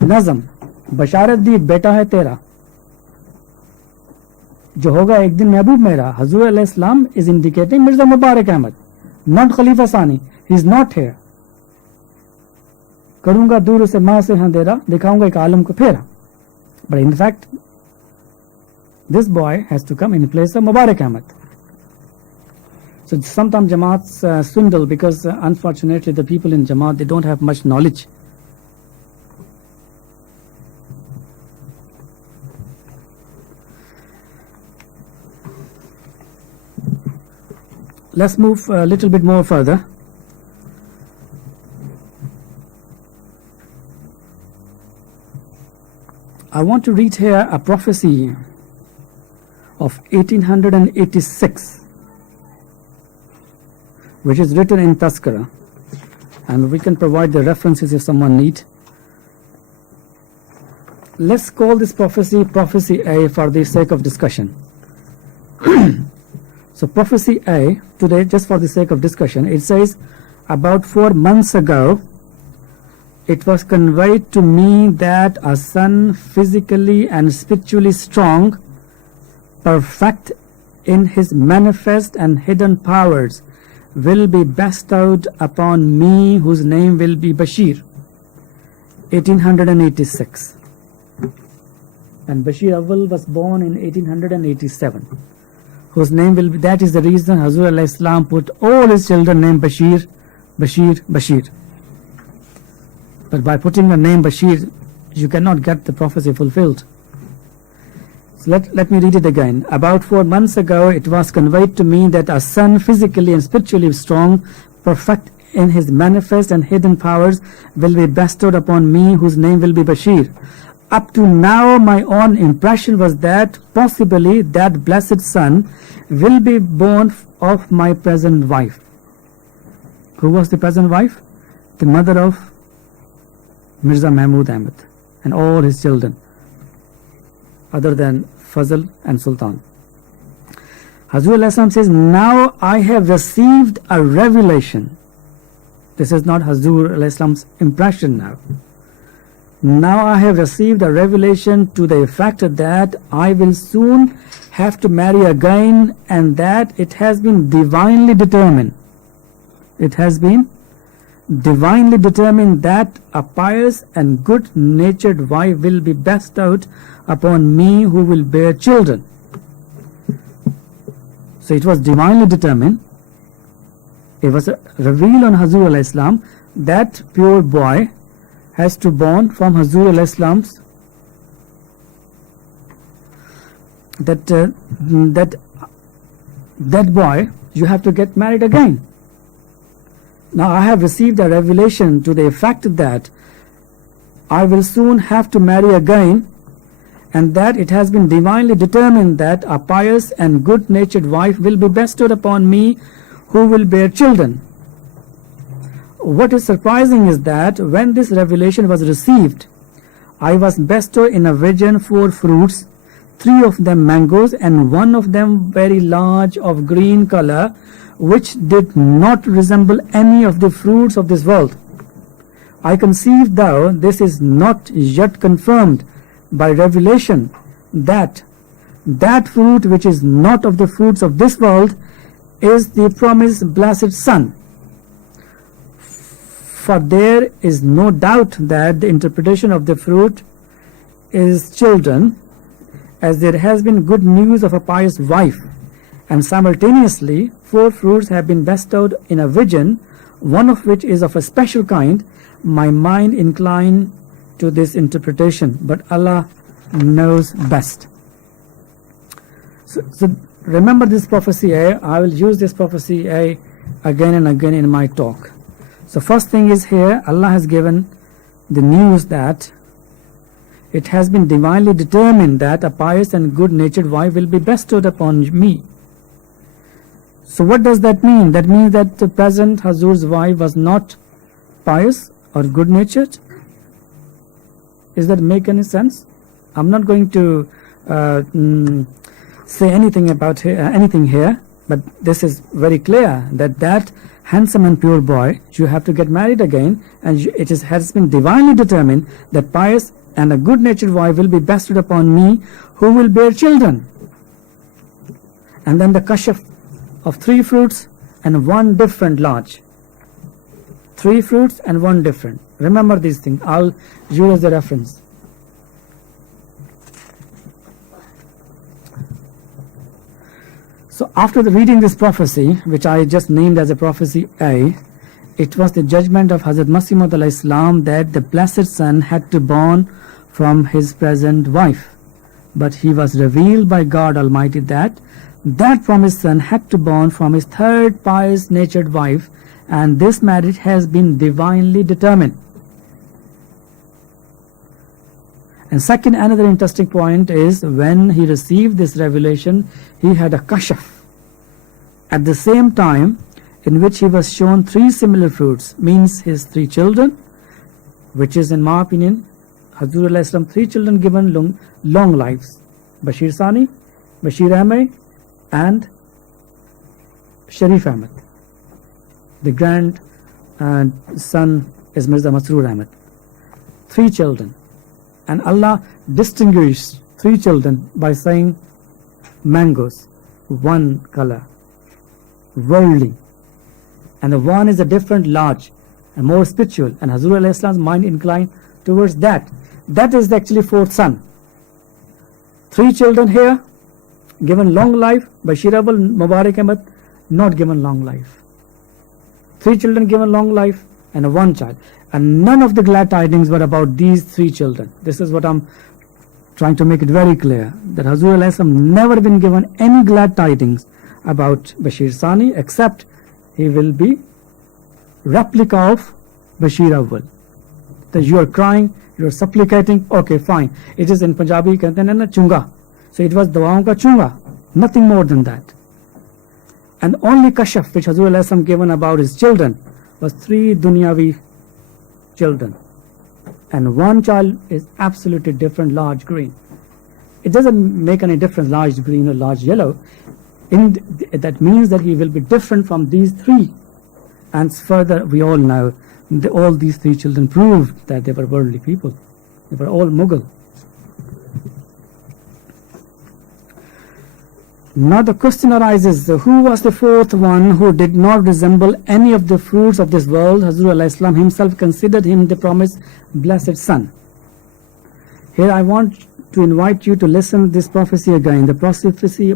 nazm, बशारत दी एक बेटा है तेरा, जो होगा एक दिन महबूब मेरा. Hazur al-Islam is indicating Mirza Mubarak Ahmad, not Khalifa Sani. He is not here. करूंगा दूर उसे माँ से अंधेरा, दिखाऊंगा एक आलम को फेरा. But in fact, this boy has to come in place of Mubarak Ahmad. So sometimes Jamaats swindle because unfortunately the people in Jamaat, they don't have much knowledge. Let's move a little bit more further. I want to read here a prophecy of 1886, which is written in Tazkara, and we can provide the references if someone needs. Let's call this prophecy Prophecy A for the sake of discussion. So Prophecy A, today, just for the sake of discussion, it says, about 4 months ago, it was conveyed to me that a son physically and spiritually strong, perfect in his manifest and hidden powers, will be bestowed upon me, whose name will be Bashir. 1886. And Bashir Awwal was born in 1887. Whose name will be, that is the reason Hazur al-Islam put all his children named Bashir, Bashir, Bashir. But by putting the name Bashir, you cannot get the prophecy fulfilled. So let me read it again. About 4 months ago, it was conveyed to me that a son physically and spiritually strong, perfect in his manifest and hidden powers, will be bestowed upon me, whose name will be Bashir. Up to now, my own impression was that possibly that blessed son will be born of my present wife. Who was the present wife? The mother of Mirza Mahmud Ahmad and all his children, other than Fazl and Sultan. Hazur al-Islam says, now I have received a revelation. This is not Hazur al-Islam's impression now. Now I have received a revelation to the effect that I will soon have to marry again, and that it has been divinely determined. It has been divinely determined that a pious and good-natured wife will be bestowed upon me, who will bear children. So it was divinely determined. It was revealed on Hazur alayhi salam that pure boy has to born from Hazur alayhi salam's that boy, you have to get married again. Now I have received a revelation to the effect that I will soon have to marry again, and that it has been divinely determined that a pious and good-natured wife will be bestowed upon me, who will bear children. What is surprising is that when this revelation was received, I was bestowed in a vision 4 fruits, 3 of them mangoes and 1 of them very large of green color, which did not resemble any of the fruits of this world. I conceive, though this is not yet confirmed by revelation, that fruit which is not of the fruits of this world is the promised blessed Son. For there is no doubt that the interpretation of the fruit is children, as there has been good news of a pious wife, and simultaneously 4 fruits have been bestowed in a vision, one of which is of a special kind. My mind inclined to this interpretation, but Allah knows best. So remember this prophecy A. I will use this prophecy A again and again in my talk. So first thing is here, Allah has given the news that it has been divinely determined that a pious and good-natured wife will be bestowed upon me. So what does that mean? That means that the present Hazur's wife was not pious or good-natured? Does that make any sense? I'm not going to say anything about anything here, but this is very clear that handsome and pure boy, you have to get married again, and has been divinely determined that pious and a good-natured wife will be bestowed upon me, who will bear children. And then the kashaf of 3 fruits and 1 different large. 3 fruits and 1 different. Remember these things. I'll use as a reference. So after reading this prophecy, which I just named as a prophecy A, it was the judgment of Hazrat Masih Maud alayhi salam that the blessed Son had to born from his present wife. But he was revealed by God Almighty that promised Son had to born from his 3rd pious natured wife, and this marriage has been divinely determined. And second, another interesting point is when he received this revelation, he had a kashaf at the same time in which he was shown 3 similar fruits, means his 3 children, which is in my opinion Hazur alayhi salam 3 children given long lives, Bashir Sani, Bashir Ahmed and Sharif Ahmed. The grand son is Mirza Masroor Ahmed. 3 children. And Allah distinguished 3 children by saying mangoes, 1 color, worldly. And the 1 is a different, large and more spiritual. And Hazur alayhi salam's mind inclined towards that. That is actually 4th son. 3 children here, given long life. Bashir Abul Mubarak Ahmed, not given long life. 3 children given long life and 1 child. And none of the glad tidings were about these 3 children. This is what I'm trying to make it very clear, that Hazur alayhi salam never been given any glad tidings about Bashir Sani, except he will be replica of Bashir Awwal. That you are crying, you are supplicating, okay fine. It is in Punjabi कहते हैं ना चुंगा. So it was दुआओं का चुंगा, nothing more than that. And only kashaf which Hazur alayhi salam given about his children was 3 dunyavi children, and 1 child is absolutely different, large green. It doesn't make any difference, large green or large yellow. That means that he will be different from these 3. And further, we all know all these 3 children proved that they were worldly people. They were all Mughal. Now the question arises, who was the 4th one who did not resemble any of the fruits of this world? Hazur alayhi salam himself considered him the promised blessed Son. Here I want to invite you to listen this prophecy again, the prophecy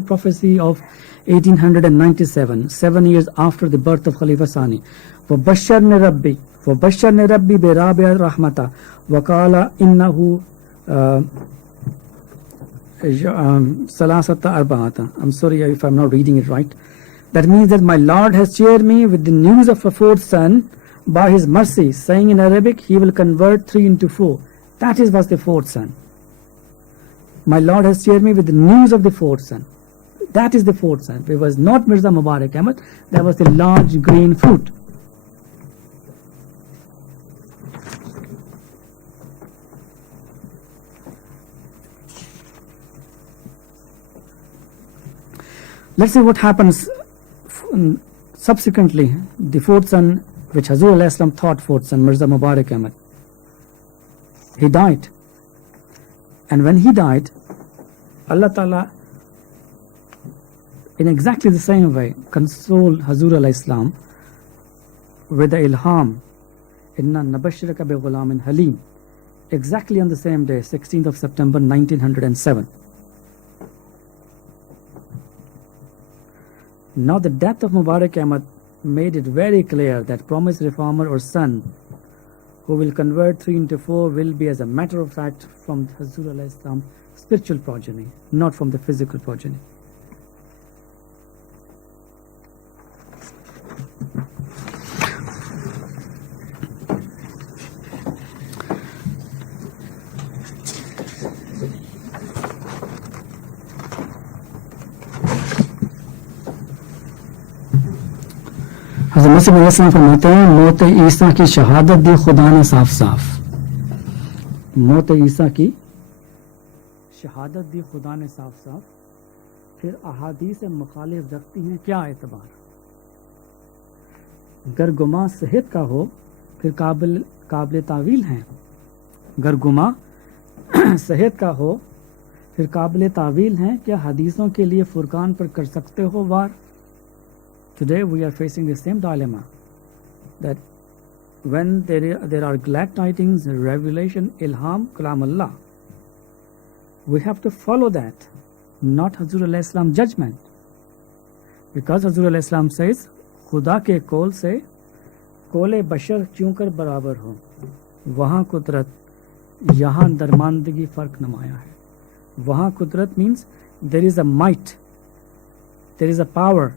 of 1897, 7 years after the birth of Khalifa Sani. وَبَشَّرْنِ رَبِّي بِرَابِعِ الرَّحْمَةِ وَقَالَ إِنَّهُ Salasata Arba'ata. I'm sorry if I'm not reading it right. That means that my Lord has cheered me with the news of a fourth son by his mercy, saying in Arabic, he will convert 3 into 4. That was the fourth son. My Lord has cheered me with the news of the fourth son. That is the fourth son. It was not Mirza Mubarak Ahmad. That was the large green fruit. Let's see what happens subsequently. The fourth son, which Hazur alayhi salam thought fourth son, Mirza Mubarak Ahmad, he died. And when he died, Allah Ta'ala, in exactly the same way, consoled Hazur alayhi salam with the ilham, Inna nabashiraka bi ghulamin halim, exactly on the same day, 16th of September 1907. Now the death of Mubarak Ahmad made it very clear that promised reformer or son who will convert 3 into 4 will be, as a matter of fact, from Hazur alayhi salam spiritual progeny, not from the physical progeny. हज़रत मसीह अलैहिस्सलाम फरमाते हैं, मौत ईसा की शहादत दी खुदा ने साफ साफ। मौत ईसा की शहादत दी खुदा ने साफ साफ। फिर अहादीस मुखालिफ रखती हैं क्या एतबार। गर गुमा सेहत का हो फिर काबिल तावील हैं। गर गुमा सेहत का हो फिर काबिल तावील हैं। क्या हदीसों के लिए फुरकान पर कर सकते हो वार। Today we are facing the same dilemma, that when there are glad tidings, revelation, ilham, kalam Allah, we have to follow that, not Hazur alayhi salam judgment. Because Hazur alayhi salam says, खुदा के कोल से कोले बशर क्यों कर बराबर हो, वहाँ कुदरत यहाँ दरमानदगी फ़र्क नमाया है। वहाँ कुदरत means there is a might, there is a power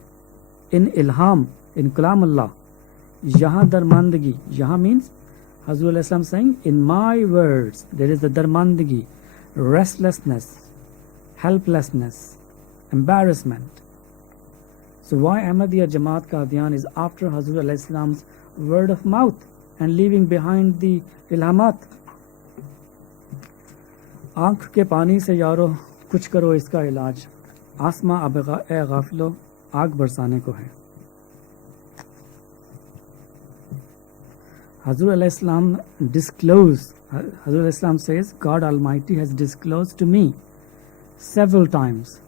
in ilham, in kalam Allah. Yahan darmandagi, yahan means Hazur alayhi salam saying, in my words there is the darmandagi, restlessness, helplessness, embarrassment. So why Ahmadiyya Jamaat Qadian is after Hazur alayhi salam's word of mouth and leaving behind the ilhamat. आँख के पानी से यारो कुछ करो इसका इलाज, आसमां अब ए गाफिलो आग बरसाने को है। Hazur alayhi salam disclosed, Hazur alayhi salam says, God Almighty has disclosed to me several times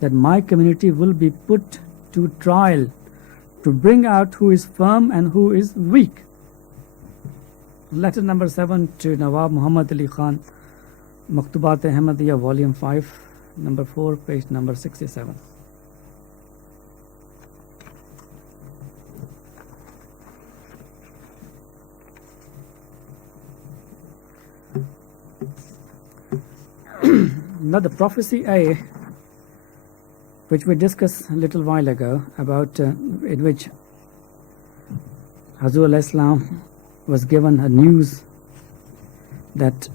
that my community will be put to trial to bring out who is firm and who is weak. Letter number 7 to Nawab Muhammad Ali Khan, Maktubat Ahmadiyya, volume 5, number 4, page number 67. Now the prophecy A, which we discussed a little while ago, about in which Hazur alayhi salam was given a news that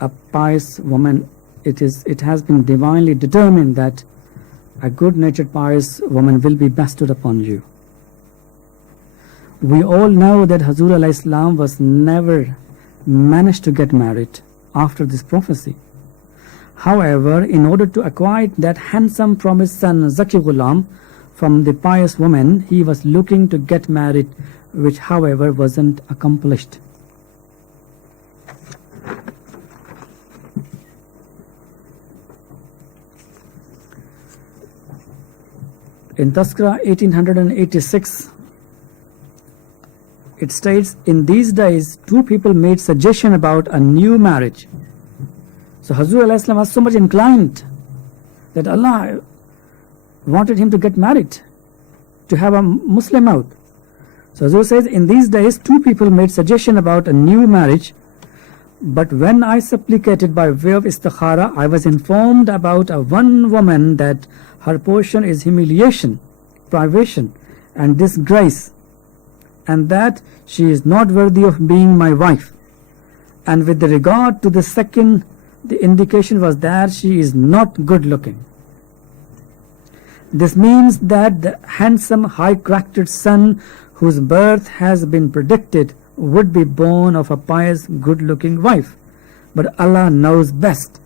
a pious woman, it has been divinely determined that a good-natured pious woman will be bestowed upon you. We all know that Hazur alayhi salam was never managed to get married after this prophecy. However, in order to acquire that handsome promised son Zaki Ghulam from the pious woman, he was looking to get married, which however wasn't accomplished. In Taskra 1886, it states, in these days, two people made suggestion about a new marriage. So Hazur alayhi salam was so much inclined that Allah wanted him to get married, to have a Muslim out. So Hazur says, in these days, two people made suggestion about a new marriage, but when I supplicated by way of istikhara, I was informed about a one woman that her portion is humiliation, privation, and disgrace, and that she is not worthy of being my wife. And with regard to the second, the indication was that she is not good looking. This means that the handsome, high-charactered son whose birth has been predicted would be born of a pious, good-looking wife. But Allah knows best.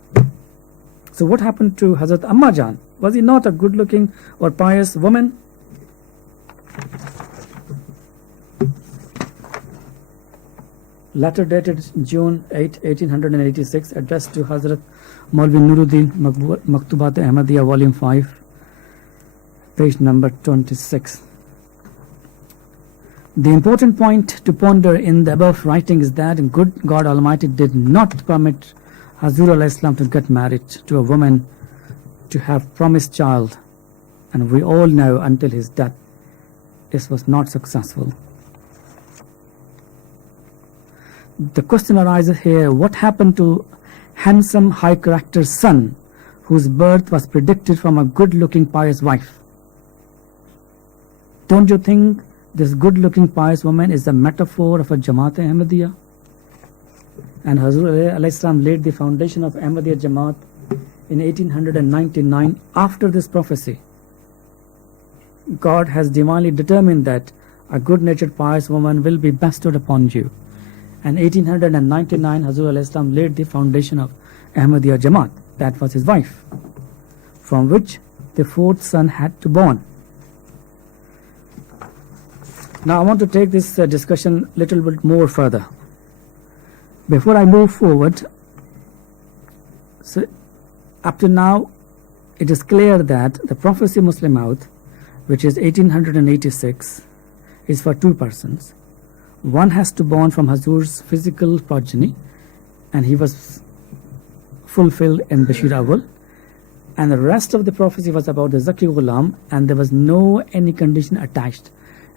So what happened to Hazrat Amma Jan? Was he not a good-looking or pious woman? Letter dated June 8, 1886, addressed to Hazrat Maulvi Nuruddin, Maktubat Ahmadiyya, Volume 5, page number 26. The important point to ponder in the above writing is that good God Almighty did not permit Hazur alayhi salam to get married to a woman to have promised child, and we all know until his death this was not successful. The question arises here, what happened to handsome, high-character son whose birth was predicted from a good-looking, pious wife? Don't you think this good-looking, pious woman is a metaphor of a Jamaat Ahmadiyya? And Hazur alayhi salam laid the foundation of Ahmadiyya Jamaat in 1899 after this prophecy. God has divinely determined that a good-natured, pious woman will be bestowed upon you. And 1899, Hazur alayhi salam laid the foundation of Ahmadiyya Jamaat. That was his wife, from which the fourth son had to born. Now I want to take this discussion a little bit more further. Before I move forward, so up to now, it is clear that the prophecy Muslim Maut, which is 1886, is for two persons. One has to born from Hazur's physical progeny, and he was fulfilled in Bashir Awal. And the rest of the prophecy was about the Zaki Ghulam, and there was no any condition attached.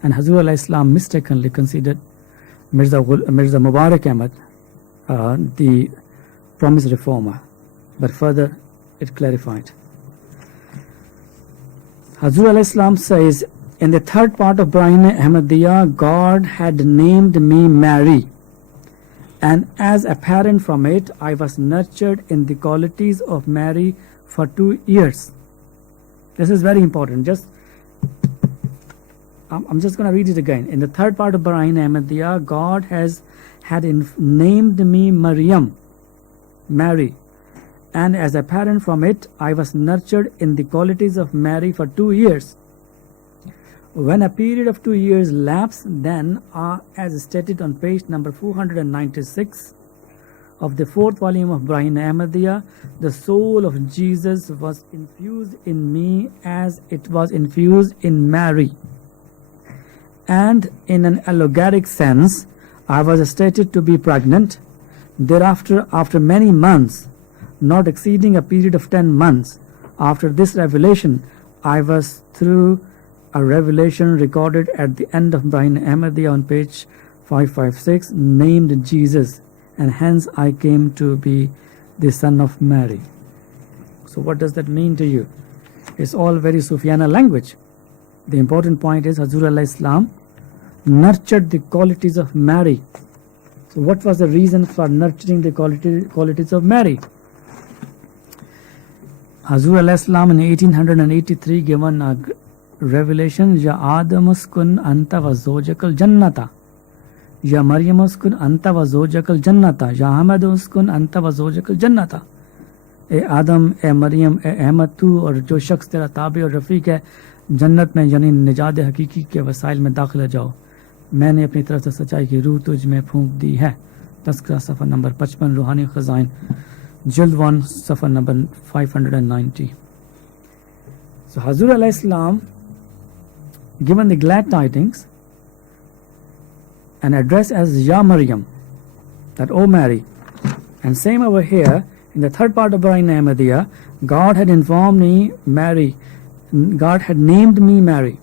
And Hazur alayhi salam mistakenly considered Mirza Mubarak Ahmad the promised reformer, but further it clarified. Hazur alayhi salam says, in the third part of Brahine Ahmadiyya, God had named me Mary, and as apparent from it, I was nurtured in the qualities of Mary for 2 years. This is very important. I'm just going to read it again. In the third part of Brahine Ahmadiyya, God had named me Maryam, Mary, and as apparent from it, I was nurtured in the qualities of Mary for 2 years. When a period of 2 years lapsed, then, as stated on page number 496 of the fourth volume of Brahine Ahmadiyya, the soul of Jesus was infused in me as it was infused in Mary. And in an allegoric sense, I was stated to be pregnant. Thereafter, after many months, not exceeding a period of 10 months, after this revelation, I was through a revelation recorded at the end of Brahine Ahmadiyya on page 556, named Jesus, and hence I came to be the son of Mary. So what does that mean to you? It's all very Sufiana language. The important point is Hazur alayhi salam nurtured the qualities of Mary. So what was the reason for nurturing the qualities of Mary? Hazur alayhi salam in 1883 given a revelation, Ya Adam uskun anta wa zawjakal jannata, Ya Maryam uskun anta wa zawjakal jannata, Ya Ahmad uskun anta wa zawjakal jannata. ए आदम, ए मरियम, ए अहमद, तू और जो शख्स तेरा ताबे और रफ़ीक है, जन्नत में यानी निजात हकीकी के वसाइल में दाखिल जाओ। मैंने अपनी तरफ से सच्चाई की रूह तुझ में फूंक दी है। तस्करा सफ़र नंबर 55, रूहानी ख़ज़ाइन, जिल्द 1, सफ़र number 590. So Hazur alayhi salam, given the glad tidings and addressed as Ya Maryam, that O Mary. And same over here, in the third part of Ibrahim Ahmadiyya, God had informed me Mary, God had named me Mary.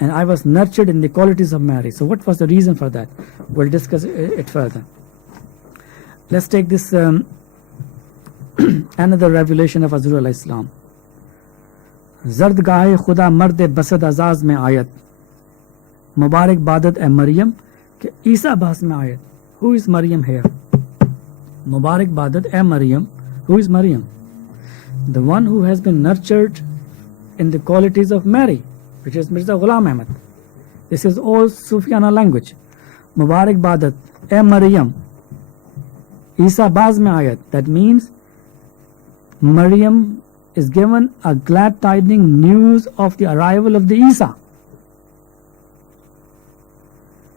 And I was nurtured in the qualities of Mary. So what was the reason for that? We'll discuss it further. Let's take this another revelation of Hazur alayhi salam. Zardgah Khuda Mard Basad Azaz mein ayat. Mubarak Badat e Maryam ke Isa Bas mein ayat. Who is Maryam here? Mubarak Badat e Maryam. Who is Maryam? The one who has been nurtured in the qualities of Mary, which is Mirza Ghulam Ahmad. This is all Sufiana language. Mubarak Badat e Maryam. Isa Baz mein ayat. That means Maryam is given a glad tidings news of the arrival of the Isa.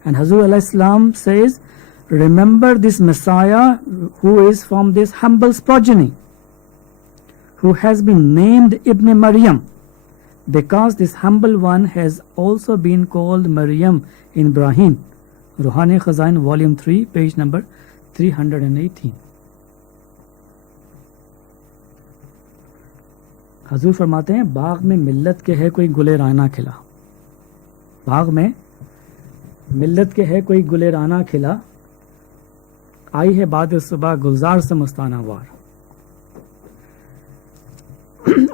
And Hazur alayhi salam says, remember this Messiah who is from this humble progeny, who has been named Ibn Maryam, because this humble one has also been called Maryam in Ibrahim. Ruhani Khazain, volume 3, page number 318. हजूर फरमाते हैं, बाग में मिल्लत के है कोई गुले राना खिला, बाग में मिल्लत के है कोई गुले राना खिला, आई है बाद सुबह गुलजार से मस्ताना वार,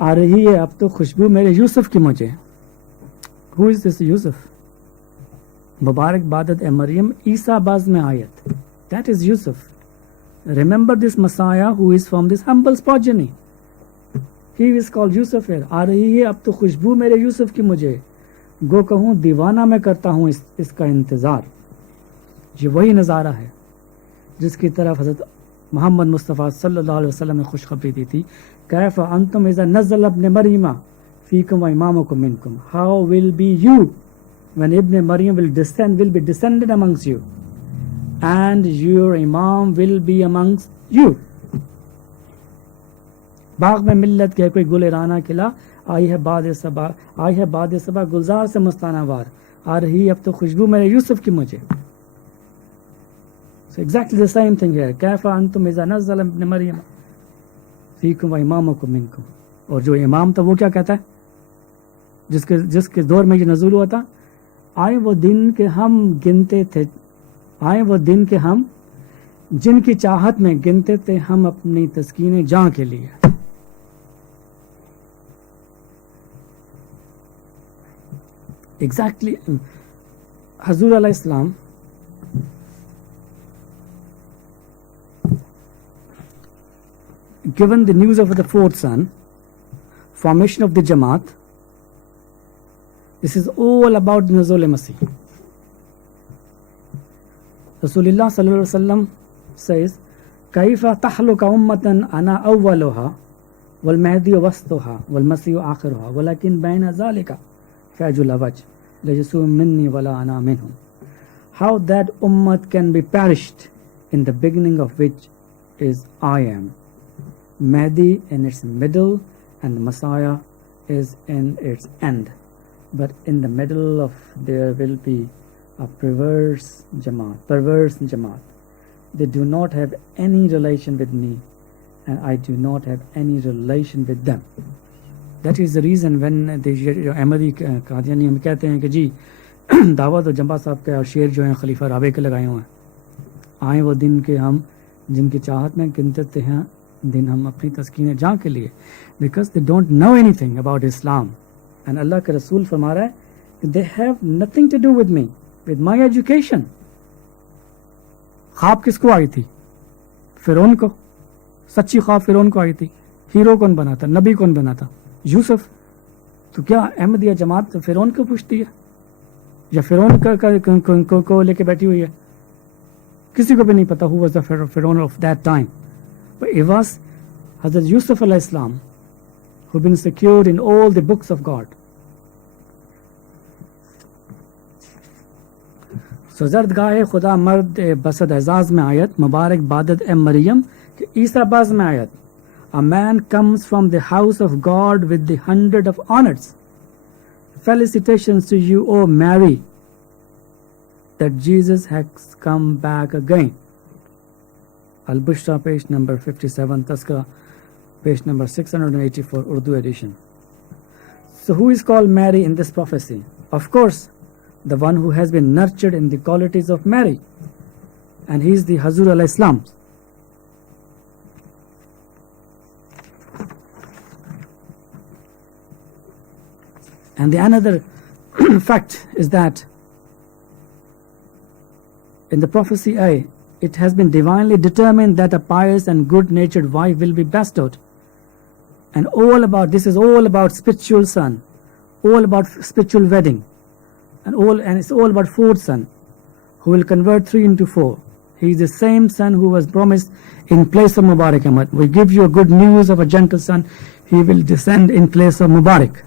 आ रही है अब तो खुशबू मेरे यूसुफ की मुझे. Who is this Yusuf? मुबारक बादत ए मरियम ईसा बाज में आयत. That is Yusuf. Remember this messiah who is from this humble progeny. He is called Yusuf here. आ रही है अब तो खुशबू मेरे यूसुफ की मुझे, गो कहूँ दीवाना मैं करता हूँ इसका इंतज़ार. ये वही नज़ारा है जिसकी तरफ हज़रत मोहम्मद मुस्तफ़ा सल्लल्लाहु अलैहि वसल्लम ने खुशखबरी दी थी. कैफ अंतुम इज़ा नज़ल इब्न मरियम फीकुम व इमामुकुम मिनकुम. How will be you when Ibn Maryam will be descended amongst you and your imam will be amongst you. बाग में मिल्लत के कोई गुल राना खिला, आई है बाद सबा गुलजार से मस्ताना वार, आ रही अब तो खुशबू मेरे यूसुफ की मुझे. So exactly the same thing here. कैफा अंतुम इज़ा नज़ल इब्न मरियम फीकुम व इमामुकुम मिनकुम. और जो इमाम था वो क्या कहता है, जिसके दौर में ये नज़ूल हुआ था, आए वो दिन के हम गिनते थे, आए वो दिन के हम जिनकी चाहत में गिनते थे हम अपनी तस्कीन जां के लिए. Exactly, Hazur alayhi salam given the news of the fourth son, formation of the Jamaat. This is all about the Nuzul Masih. Rasulullah sallallahu alaihi wasallam says, "Kaifa tahluka ummatan ana awwaluha wal mahdi wastuha wal masih akhiruha walakin bayna zalika fajul awaj lajasu minni wala ana minhum." How that ummat can be perished, in the beginning of which is I am. Mahdi in its middle and the Messiah is in its end. But in the middle of there will be a perverse Jamaat. They do not have any relation with me and I do not have any relation with them. That is the reason when the Ahmadi Qadiani हम कहते हैं कि जी दावा तो जंबा साहब के और शेर जो हैं खलीफा राबे के लगाए हुए हैं, आए वो दिन के हम जिनकी चाहत में गिनते हैं दिन हम अपनी तस्कीन जां के लिए, because they don't know anything about Islam. And अल्लाह के रसूल फरमा रहा है कि they have nothing to do with me, with my education. ख्वाब किसको आई थी? फिरौन को. सच्ची ख्वाब फिरौन को आई थी. हीरो कौन बना था? नबी कौन बना था? यूसुफ. तो क्या अहमदिया जमात फिरौन को पूछती है या फिरौन को लेके बैठी हुई है? किसी को भी नहीं पता who was the Pharaoh of that time. But it was Hazrat Yusuf alayhi salam who been secured in all the books of God. So Zardgah Khuda Mard Basad Azaz mein ayat, Mubarak Badat e Maryam ke Isa Baz mein ayat. A man comes from the house of God with the 100 of honors. Felicitations to you, O Mary, that Jesus has come back again. Al-Bushra, page number 57, Tazkira, page number 684, Urdu edition. So who is called Mary in this prophecy? Of course, the one who has been nurtured in the qualities of Mary, and he is the Hazur al-Islam. And the another fact is that in the prophecy A, it has been divinely determined that a pious and good-natured wife will be bestowed. And this is all about spiritual son, all about spiritual wedding, and it's all about fourth son, who will convert 3 into 4. He is the same son who was promised in place of Mubarak Ahmad. We give you a good news of a gentle son. He will descend in place of Mubarak.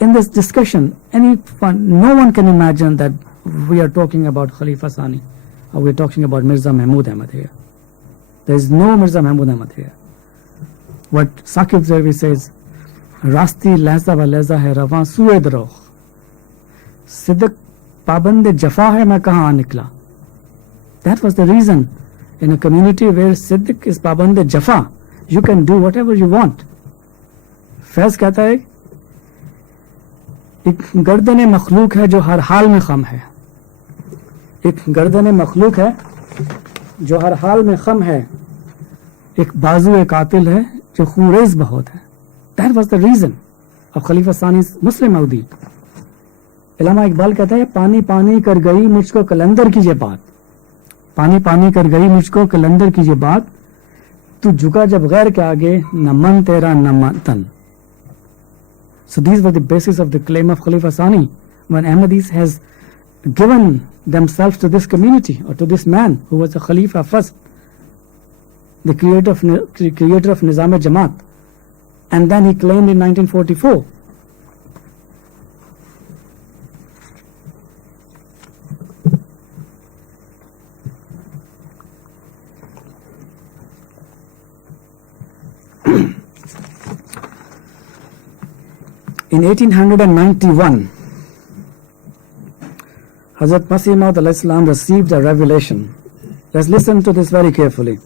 In this discussion, no one can imagine that we are talking about Khalifa Sani, or we are talking about Mirza Mahmud Ahmad here. There is no Mirza Mahmud Ahmad here. What Saqib Zahawi says, Rasti lehza wa lehza hai rawan sued roh. Siddiq paband jafa hai main kahan nikla. That was the reason. In a community where Siddiq is paband jafa, you can do whatever you want. Faiz कहता है एक गर्दन मखलूक है जो हर हाल में खम है. एक गर्दन मखलूक है जो हर हाल में खम है. एक बाजू कातिल है जो खूरेज बहुत है. That was the reason of Khalifa Sani's Muslim Maudi. इलामा इकबाल कहता है पानी पानी कर गई मुझको कलंदर कीजिए बात. पानी पानी कर गई मुझको कलंदर कीजिए बात. तू झुका जब गैर के आगे न मन तेरा न मन तन. So these were the basis of the claim of Khalifa Sani when Ahmadis has given themselves to this community or to this man who was a Khalifa first, the creator of Nizam-e-Jamaat, and then he claimed in 1944. In 1891, Hazrat Masih Maud al-Islam received a revelation. Let's listen to this very carefully.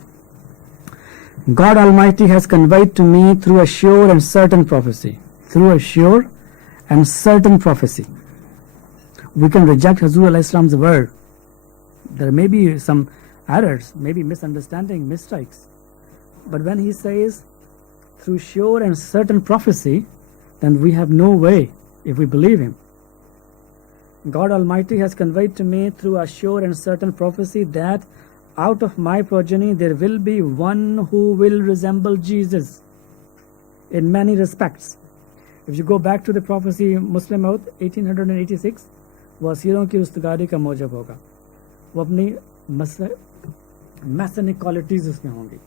God Almighty has conveyed to me through a sure and certain prophecy. Through a sure and certain prophecy. We can reject Hazur al-Islam's word. There may be some errors, maybe misunderstanding, mistakes. But when he says through sure and certain prophecy, then we have no way if we believe him. God Almighty has conveyed to me through a sure and certain prophecy that out of my progeny there will be one who will resemble Jesus in many respects. If you go back to the prophecy Muslim Maud 1886, वो असीरों की रुस्तगारी का मौजब होगा. वो अपनी messianic qualities उसमें होंगी.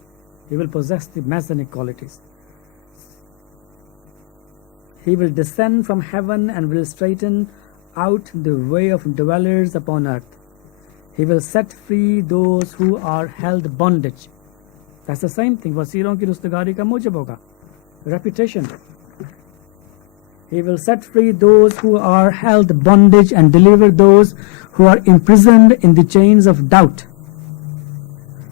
He will possess the messianic qualities. He will descend from heaven and will straighten out the way of dwellers upon earth. He will set free those who are held bondage. That's the same thing. वसीरों की रुस्तगारी का मौजब होगा. Reputation. He will set free those who are held bondage and deliver those who are imprisoned in the chains of doubt.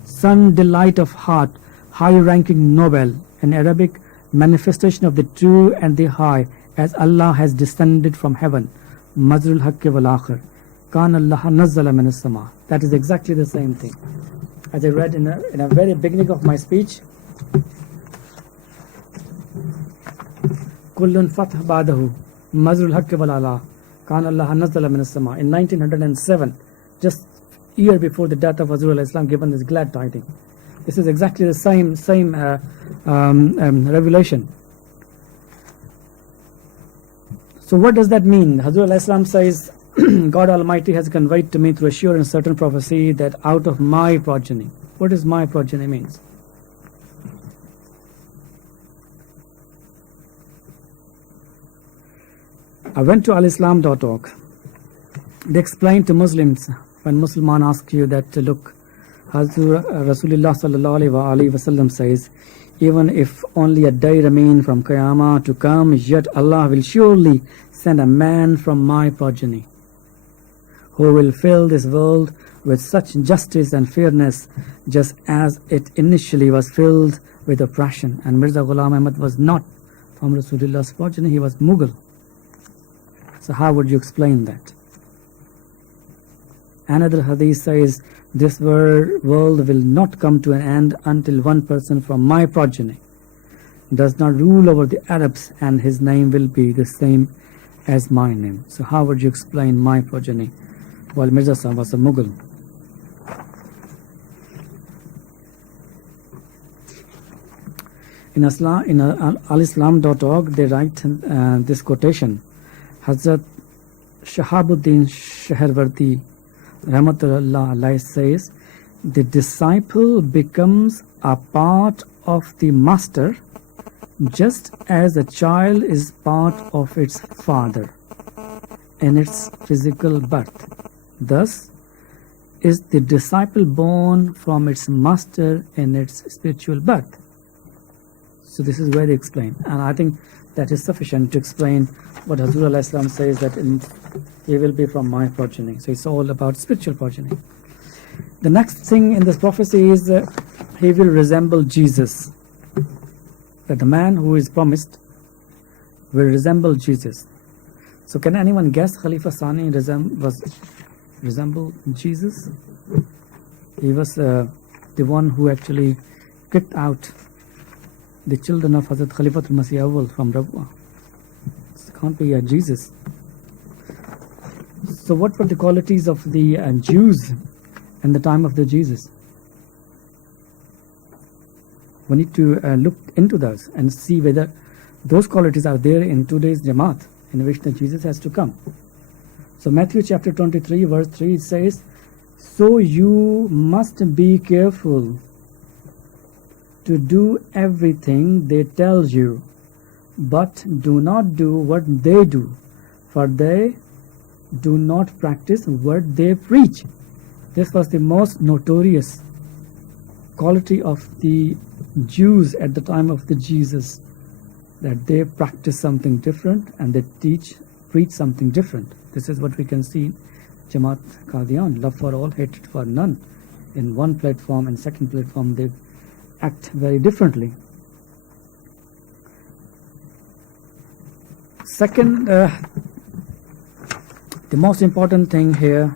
Sun, delight of heart, high-ranking Nobel, an Arabic manifestation of the true and the high, as Allah has descended from heaven. Mazrul Haqqi wal Akhir. Kan Allah nazzala min as-sama. That is exactly the same thing. As I read in a very beginning of my speech, Kullun fath ba'dahu. Mazrul Haqqi wal Ala. Kan Allah nazzala min as-sama. In 1907, just year before the death of Hazur al-Islam, given this glad tidings. This is exactly the same revelation. So what does that mean? Hazur al-Islam says, God Almighty has conveyed to me through a sure and certain prophecy that out of my progeny. What does my progeny means? I went to alislam.org. They explained to Muslims, when Musliman ask you that, look, Hazur Rasulullah sallallahu alaihi wasallam says, even if only a day remain from Qiyamah to come, yet Allah will surely send a man from my progeny. who will fill this world with such justice and fairness, just as it initially was filled with oppression. And Mirza Ghulam Ahmad was not from Rasulullah's progeny, he was Mughal. So how would you explain that? Another hadith says, this world will not come to an end until one person from my progeny does not rule over the Arabs, and his name will be the same as my name. So how would you explain my progeny while Mirza Sahib was a Mughal? In alislam.org they write this quotation. Hazrat Shahabuddin Shaharwardi Rahmatullah Alayhi says, the disciple becomes a part of the master just as a child is part of its father in its physical birth. Thus is the disciple born from its master in its spiritual birth. So this is where they explain, and I think that is sufficient to explain what Hazur al-Islam says, that he will be from my progeny. So it's all about spiritual progeny. The next thing in this prophecy is he will resemble Jesus. That the man who is promised will resemble Jesus. So can anyone guess Khalifa Sani resemble Jesus? He was the one who actually kicked out the children of Hazrat Khalifatul Masih Awwal from Rabwa. It can't be Jesus. So what were the qualities of the Jews in the time of the Jesus? We need to look into those and see whether those qualities are there in today's Jamaat, in which the Jesus has to come. So Matthew chapter 23 verse 3, it says, so you must be careful to do everything they tell you, but do not do what they do, for they do not practice what they preach. This was the most notorious quality of the Jews at the time of the Jesus, that they practice something different and they preach something different. This is what we can see in Jamaat Qadian, love for all, hatred for none. In one platform and second platform they act very differently. Second, the most important thing here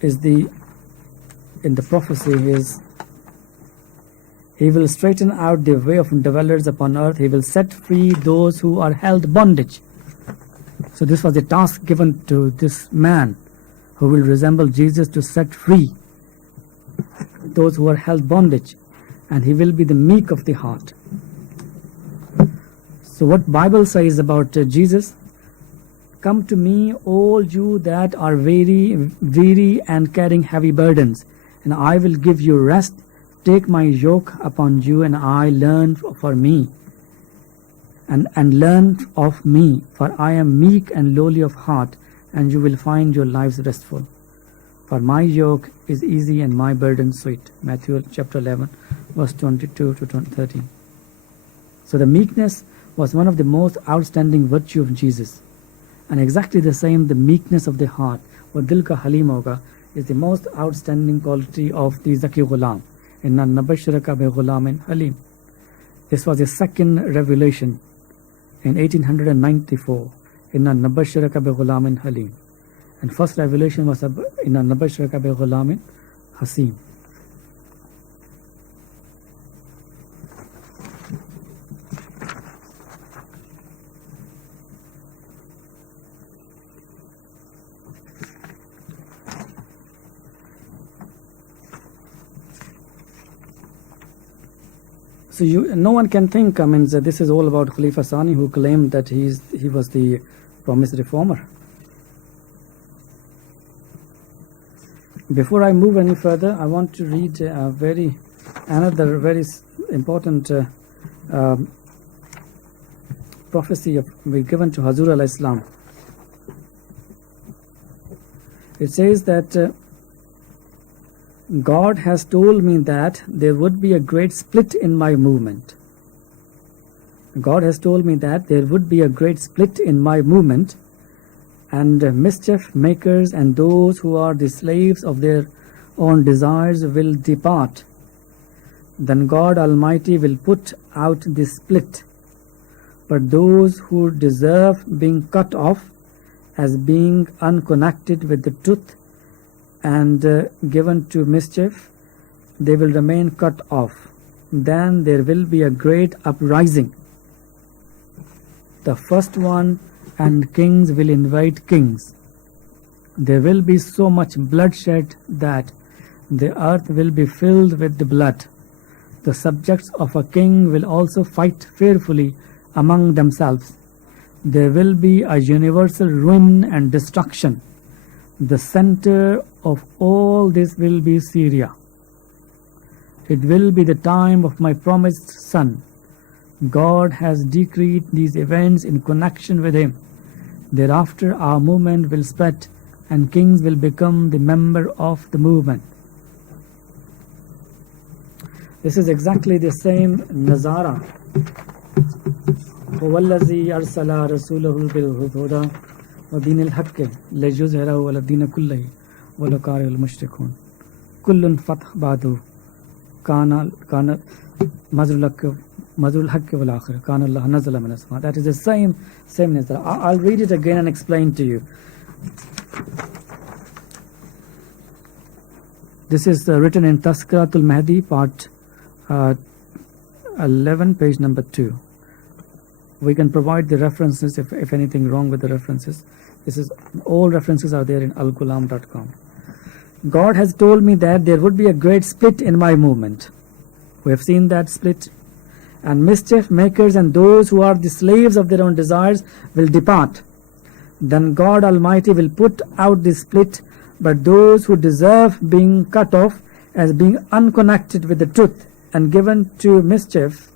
is in the prophecy is, he will straighten out the way of dwellers upon earth. He will set free those who are held bondage. So this was the task given to this man who will resemble Jesus, to set free those who are held bondage, and he will be the meek of the heart. So what Bible says about Jesus? Come to me, all you that are weary and carrying heavy burdens, and I will give you rest. Take my yoke upon you, and I learn for me, and learn of me, for I am meek and lowly of heart, and you will find your lives restful. For my yoke is easy and my burden sweet. Matthew chapter 11, verse 22 to 13. So the meekness was one of the most outstanding virtue of Jesus. And exactly the same, the meekness of the heart, or dil ka halim hoga, is the most outstanding quality of the Zaki Ghulam. Inna nabashiraka bi ghulamin halim. This was the second revelation in 1894. Inna nabashiraka bi ghulamin halim. And first revelation was Inna nabashiraka bi ghulamin hasim. So no one can think, that this is all about Khalifa Sani, who claimed that he was the promised reformer. Before I move any further, I want to read another very important prophecy given to Hazur al-Islam. It says that God has told me that there would be a great split in my movement. God has told me that there would be a great split in my movement, and mischief makers and those who are the slaves of their own desires will depart. Then God Almighty will put out the split, but those who deserve being cut off as being unconnected with the truth and given to mischief, they will remain cut off. Then there will be a great uprising. The first one, and kings will invade kings. There will be so much bloodshed that the earth will be filled with the blood. The subjects of a king will also fight fearfully among themselves. There will be a universal ruin and destruction. The center of all this will be Syria. It will be the time of my promised son. God has decreed these events in connection with him. Thereafter our movement will spread and kings will become the member of the movement. This is exactly the same Nazara. وَالَّذِي أَرْسَلَ رَسُولَهُ بِالْهُدَى وَدِينِ الْحَقِّ لِيُظْهِرَهُ عَلَى الدِّينِ كُلِّهِ وَلَوْ كَرِهَ الْمُشْرِكُونَ كُلٌّ فَتْحٌ بَعْدُهُ كَانَ مَزْرُ الْحَقِّ وَالْآخِرِ كَانَ اللَّهُ نَزَلَ مِنَ السَّمَاءِ. That is the same Nazara. I'll read it again and explain to you. This is written in Tazkiratul Mahdi, part 11, page number 2. We can provide the references if anything wrong with the references. All references are there in alghulam.com. God has told me that there would be a great split in my movement. We have seen that split. And mischief makers and those who are the slaves of their own desires will depart. Then God Almighty will put out the split, but those who deserve being cut off as being unconnected with the truth and given to mischief,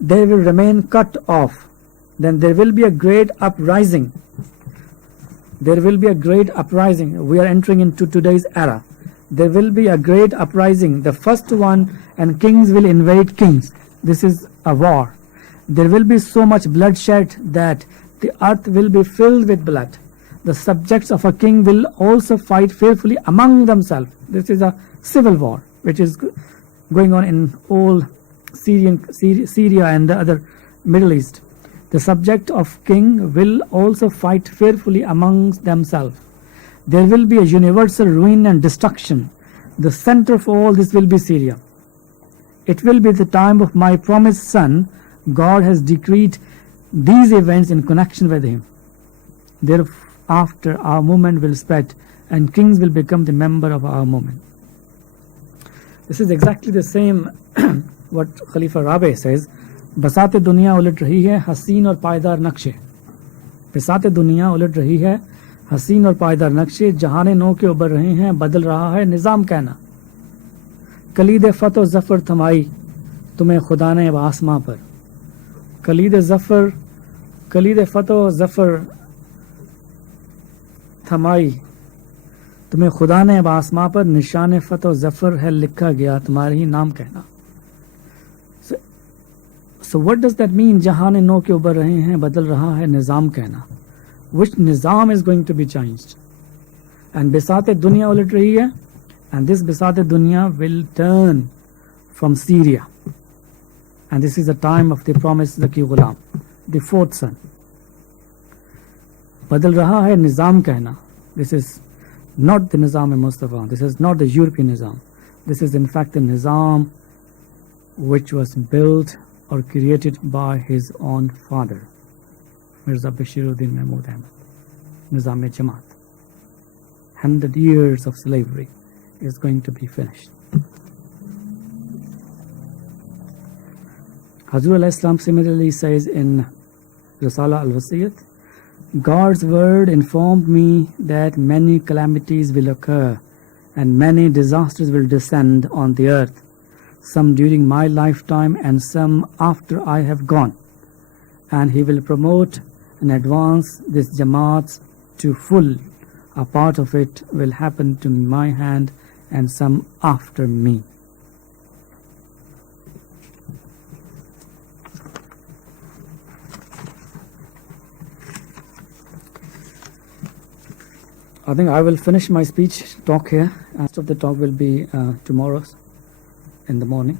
they will remain cut off. Then there will be a great uprising. There will be a great uprising. We are entering into today's era. There will be a great uprising. The first one, and kings will invade kings. This is a war. There will be so much bloodshed that the earth will be filled with blood. The subjects of a king will also fight fearfully among themselves. This is a civil war which is going on in all Syria and the other Middle East. The subject of king will also fight fearfully amongst themselves. There will be a universal ruin and destruction. The center of all this will be Syria. It will be the time of my promised son. God has decreed these events in connection with him. Thereafter our movement will spread and kings will become the member of our movement. This is exactly the same what Khalifa Rabi says. बसात दुनिया उलट रही है हसीन और पायदार नक्शे. बसात दुनिया उलट रही है हसीन और पायदार नक्शे. जहाने नो के उबर रहे हैं बदल रहा है निज़ाम कहना. कलीद फतो जफर थमाई तुम्हें खुदा ने आसमां पर. कलीद फतो जफर थमाई तुम्हें खुदा ने आसमां पर. निशान फतो जफर है लिखा गया तुम्हारे ही नाम कहना. So what does that mean? जहां ने नो के उबर रहे हैं बदल रहा है निज़ाम कहना. Which nizam is going to be changed? And बिसात दुनिया उलट रही है, and this बिसात दुनिया will turn from Syria. And this is the time of the promised Zaki Ghulam, the fourth son. बदल रहा है निज़ाम कहना. This is not the Nizam Mustafa. This is not the European Nizam. This is in fact the Nizam which was built or created by his own father, Mirza Bashiruddin Mahmud Ahmad, Nizam-e-Jamaat. 100 years of slavery is going to be finished. Hazur al-Islam similarly says in Risala al-Wasiyat, God's word informed me that many calamities will occur and many disasters will descend on the earth, some during my lifetime and some after I have gone. And he will promote and advance this Jamaat to full. A part of it will happen to my hand and some after me. I think I will finish my speech talk here. Rest of the talk will be tomorrow in the morning.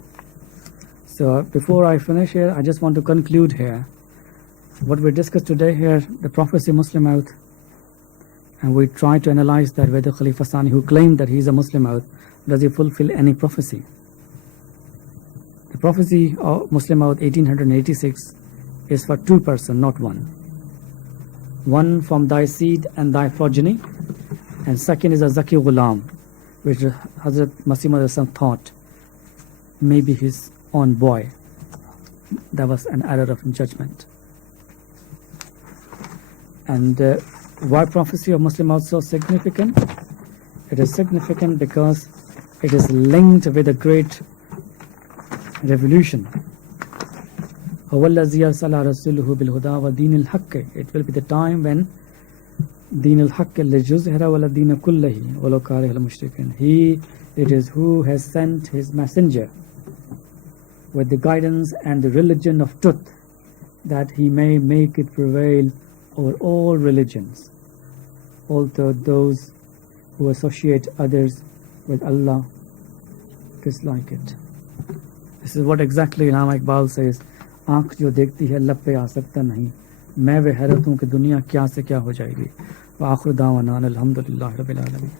So before I finish here, I just want to conclude here. What we discussed today here, the prophecy Muslim Maud, and we try to analyze that whether Khalifa Sani, who claimed that he is a Muslim Maud, does he fulfill any prophecy? The prophecy of Muslim Maud 1886 is for two persons, not one. One from thy seed and thy progeny, and second is a Zaki Ghulam, which Hazrat Masih Maud thought maybe his own boy. That was an error of judgment. And why prophecy of Muslim Maud so significant? It is significant because it is linked with a great revolution. It will be the time when Deen al-Haqq li-juzhira wala deena kullahi walau kariha al-mushrikeen. He it is who has sent his messenger with the guidance and the religion of truth, that he may make it prevail over all religions, although those who associate others with Allah dislike it. This is what exactly Imam Iqbal says, आँख जो देखती है लब पे आ सकता नहीं, मैं वे हैरत हूँ कि दुनिया क्या से क्या हो जाएगी। व आखिर दावाना अल्हम्दुलिल्लाहि रब्बिल आलमीन।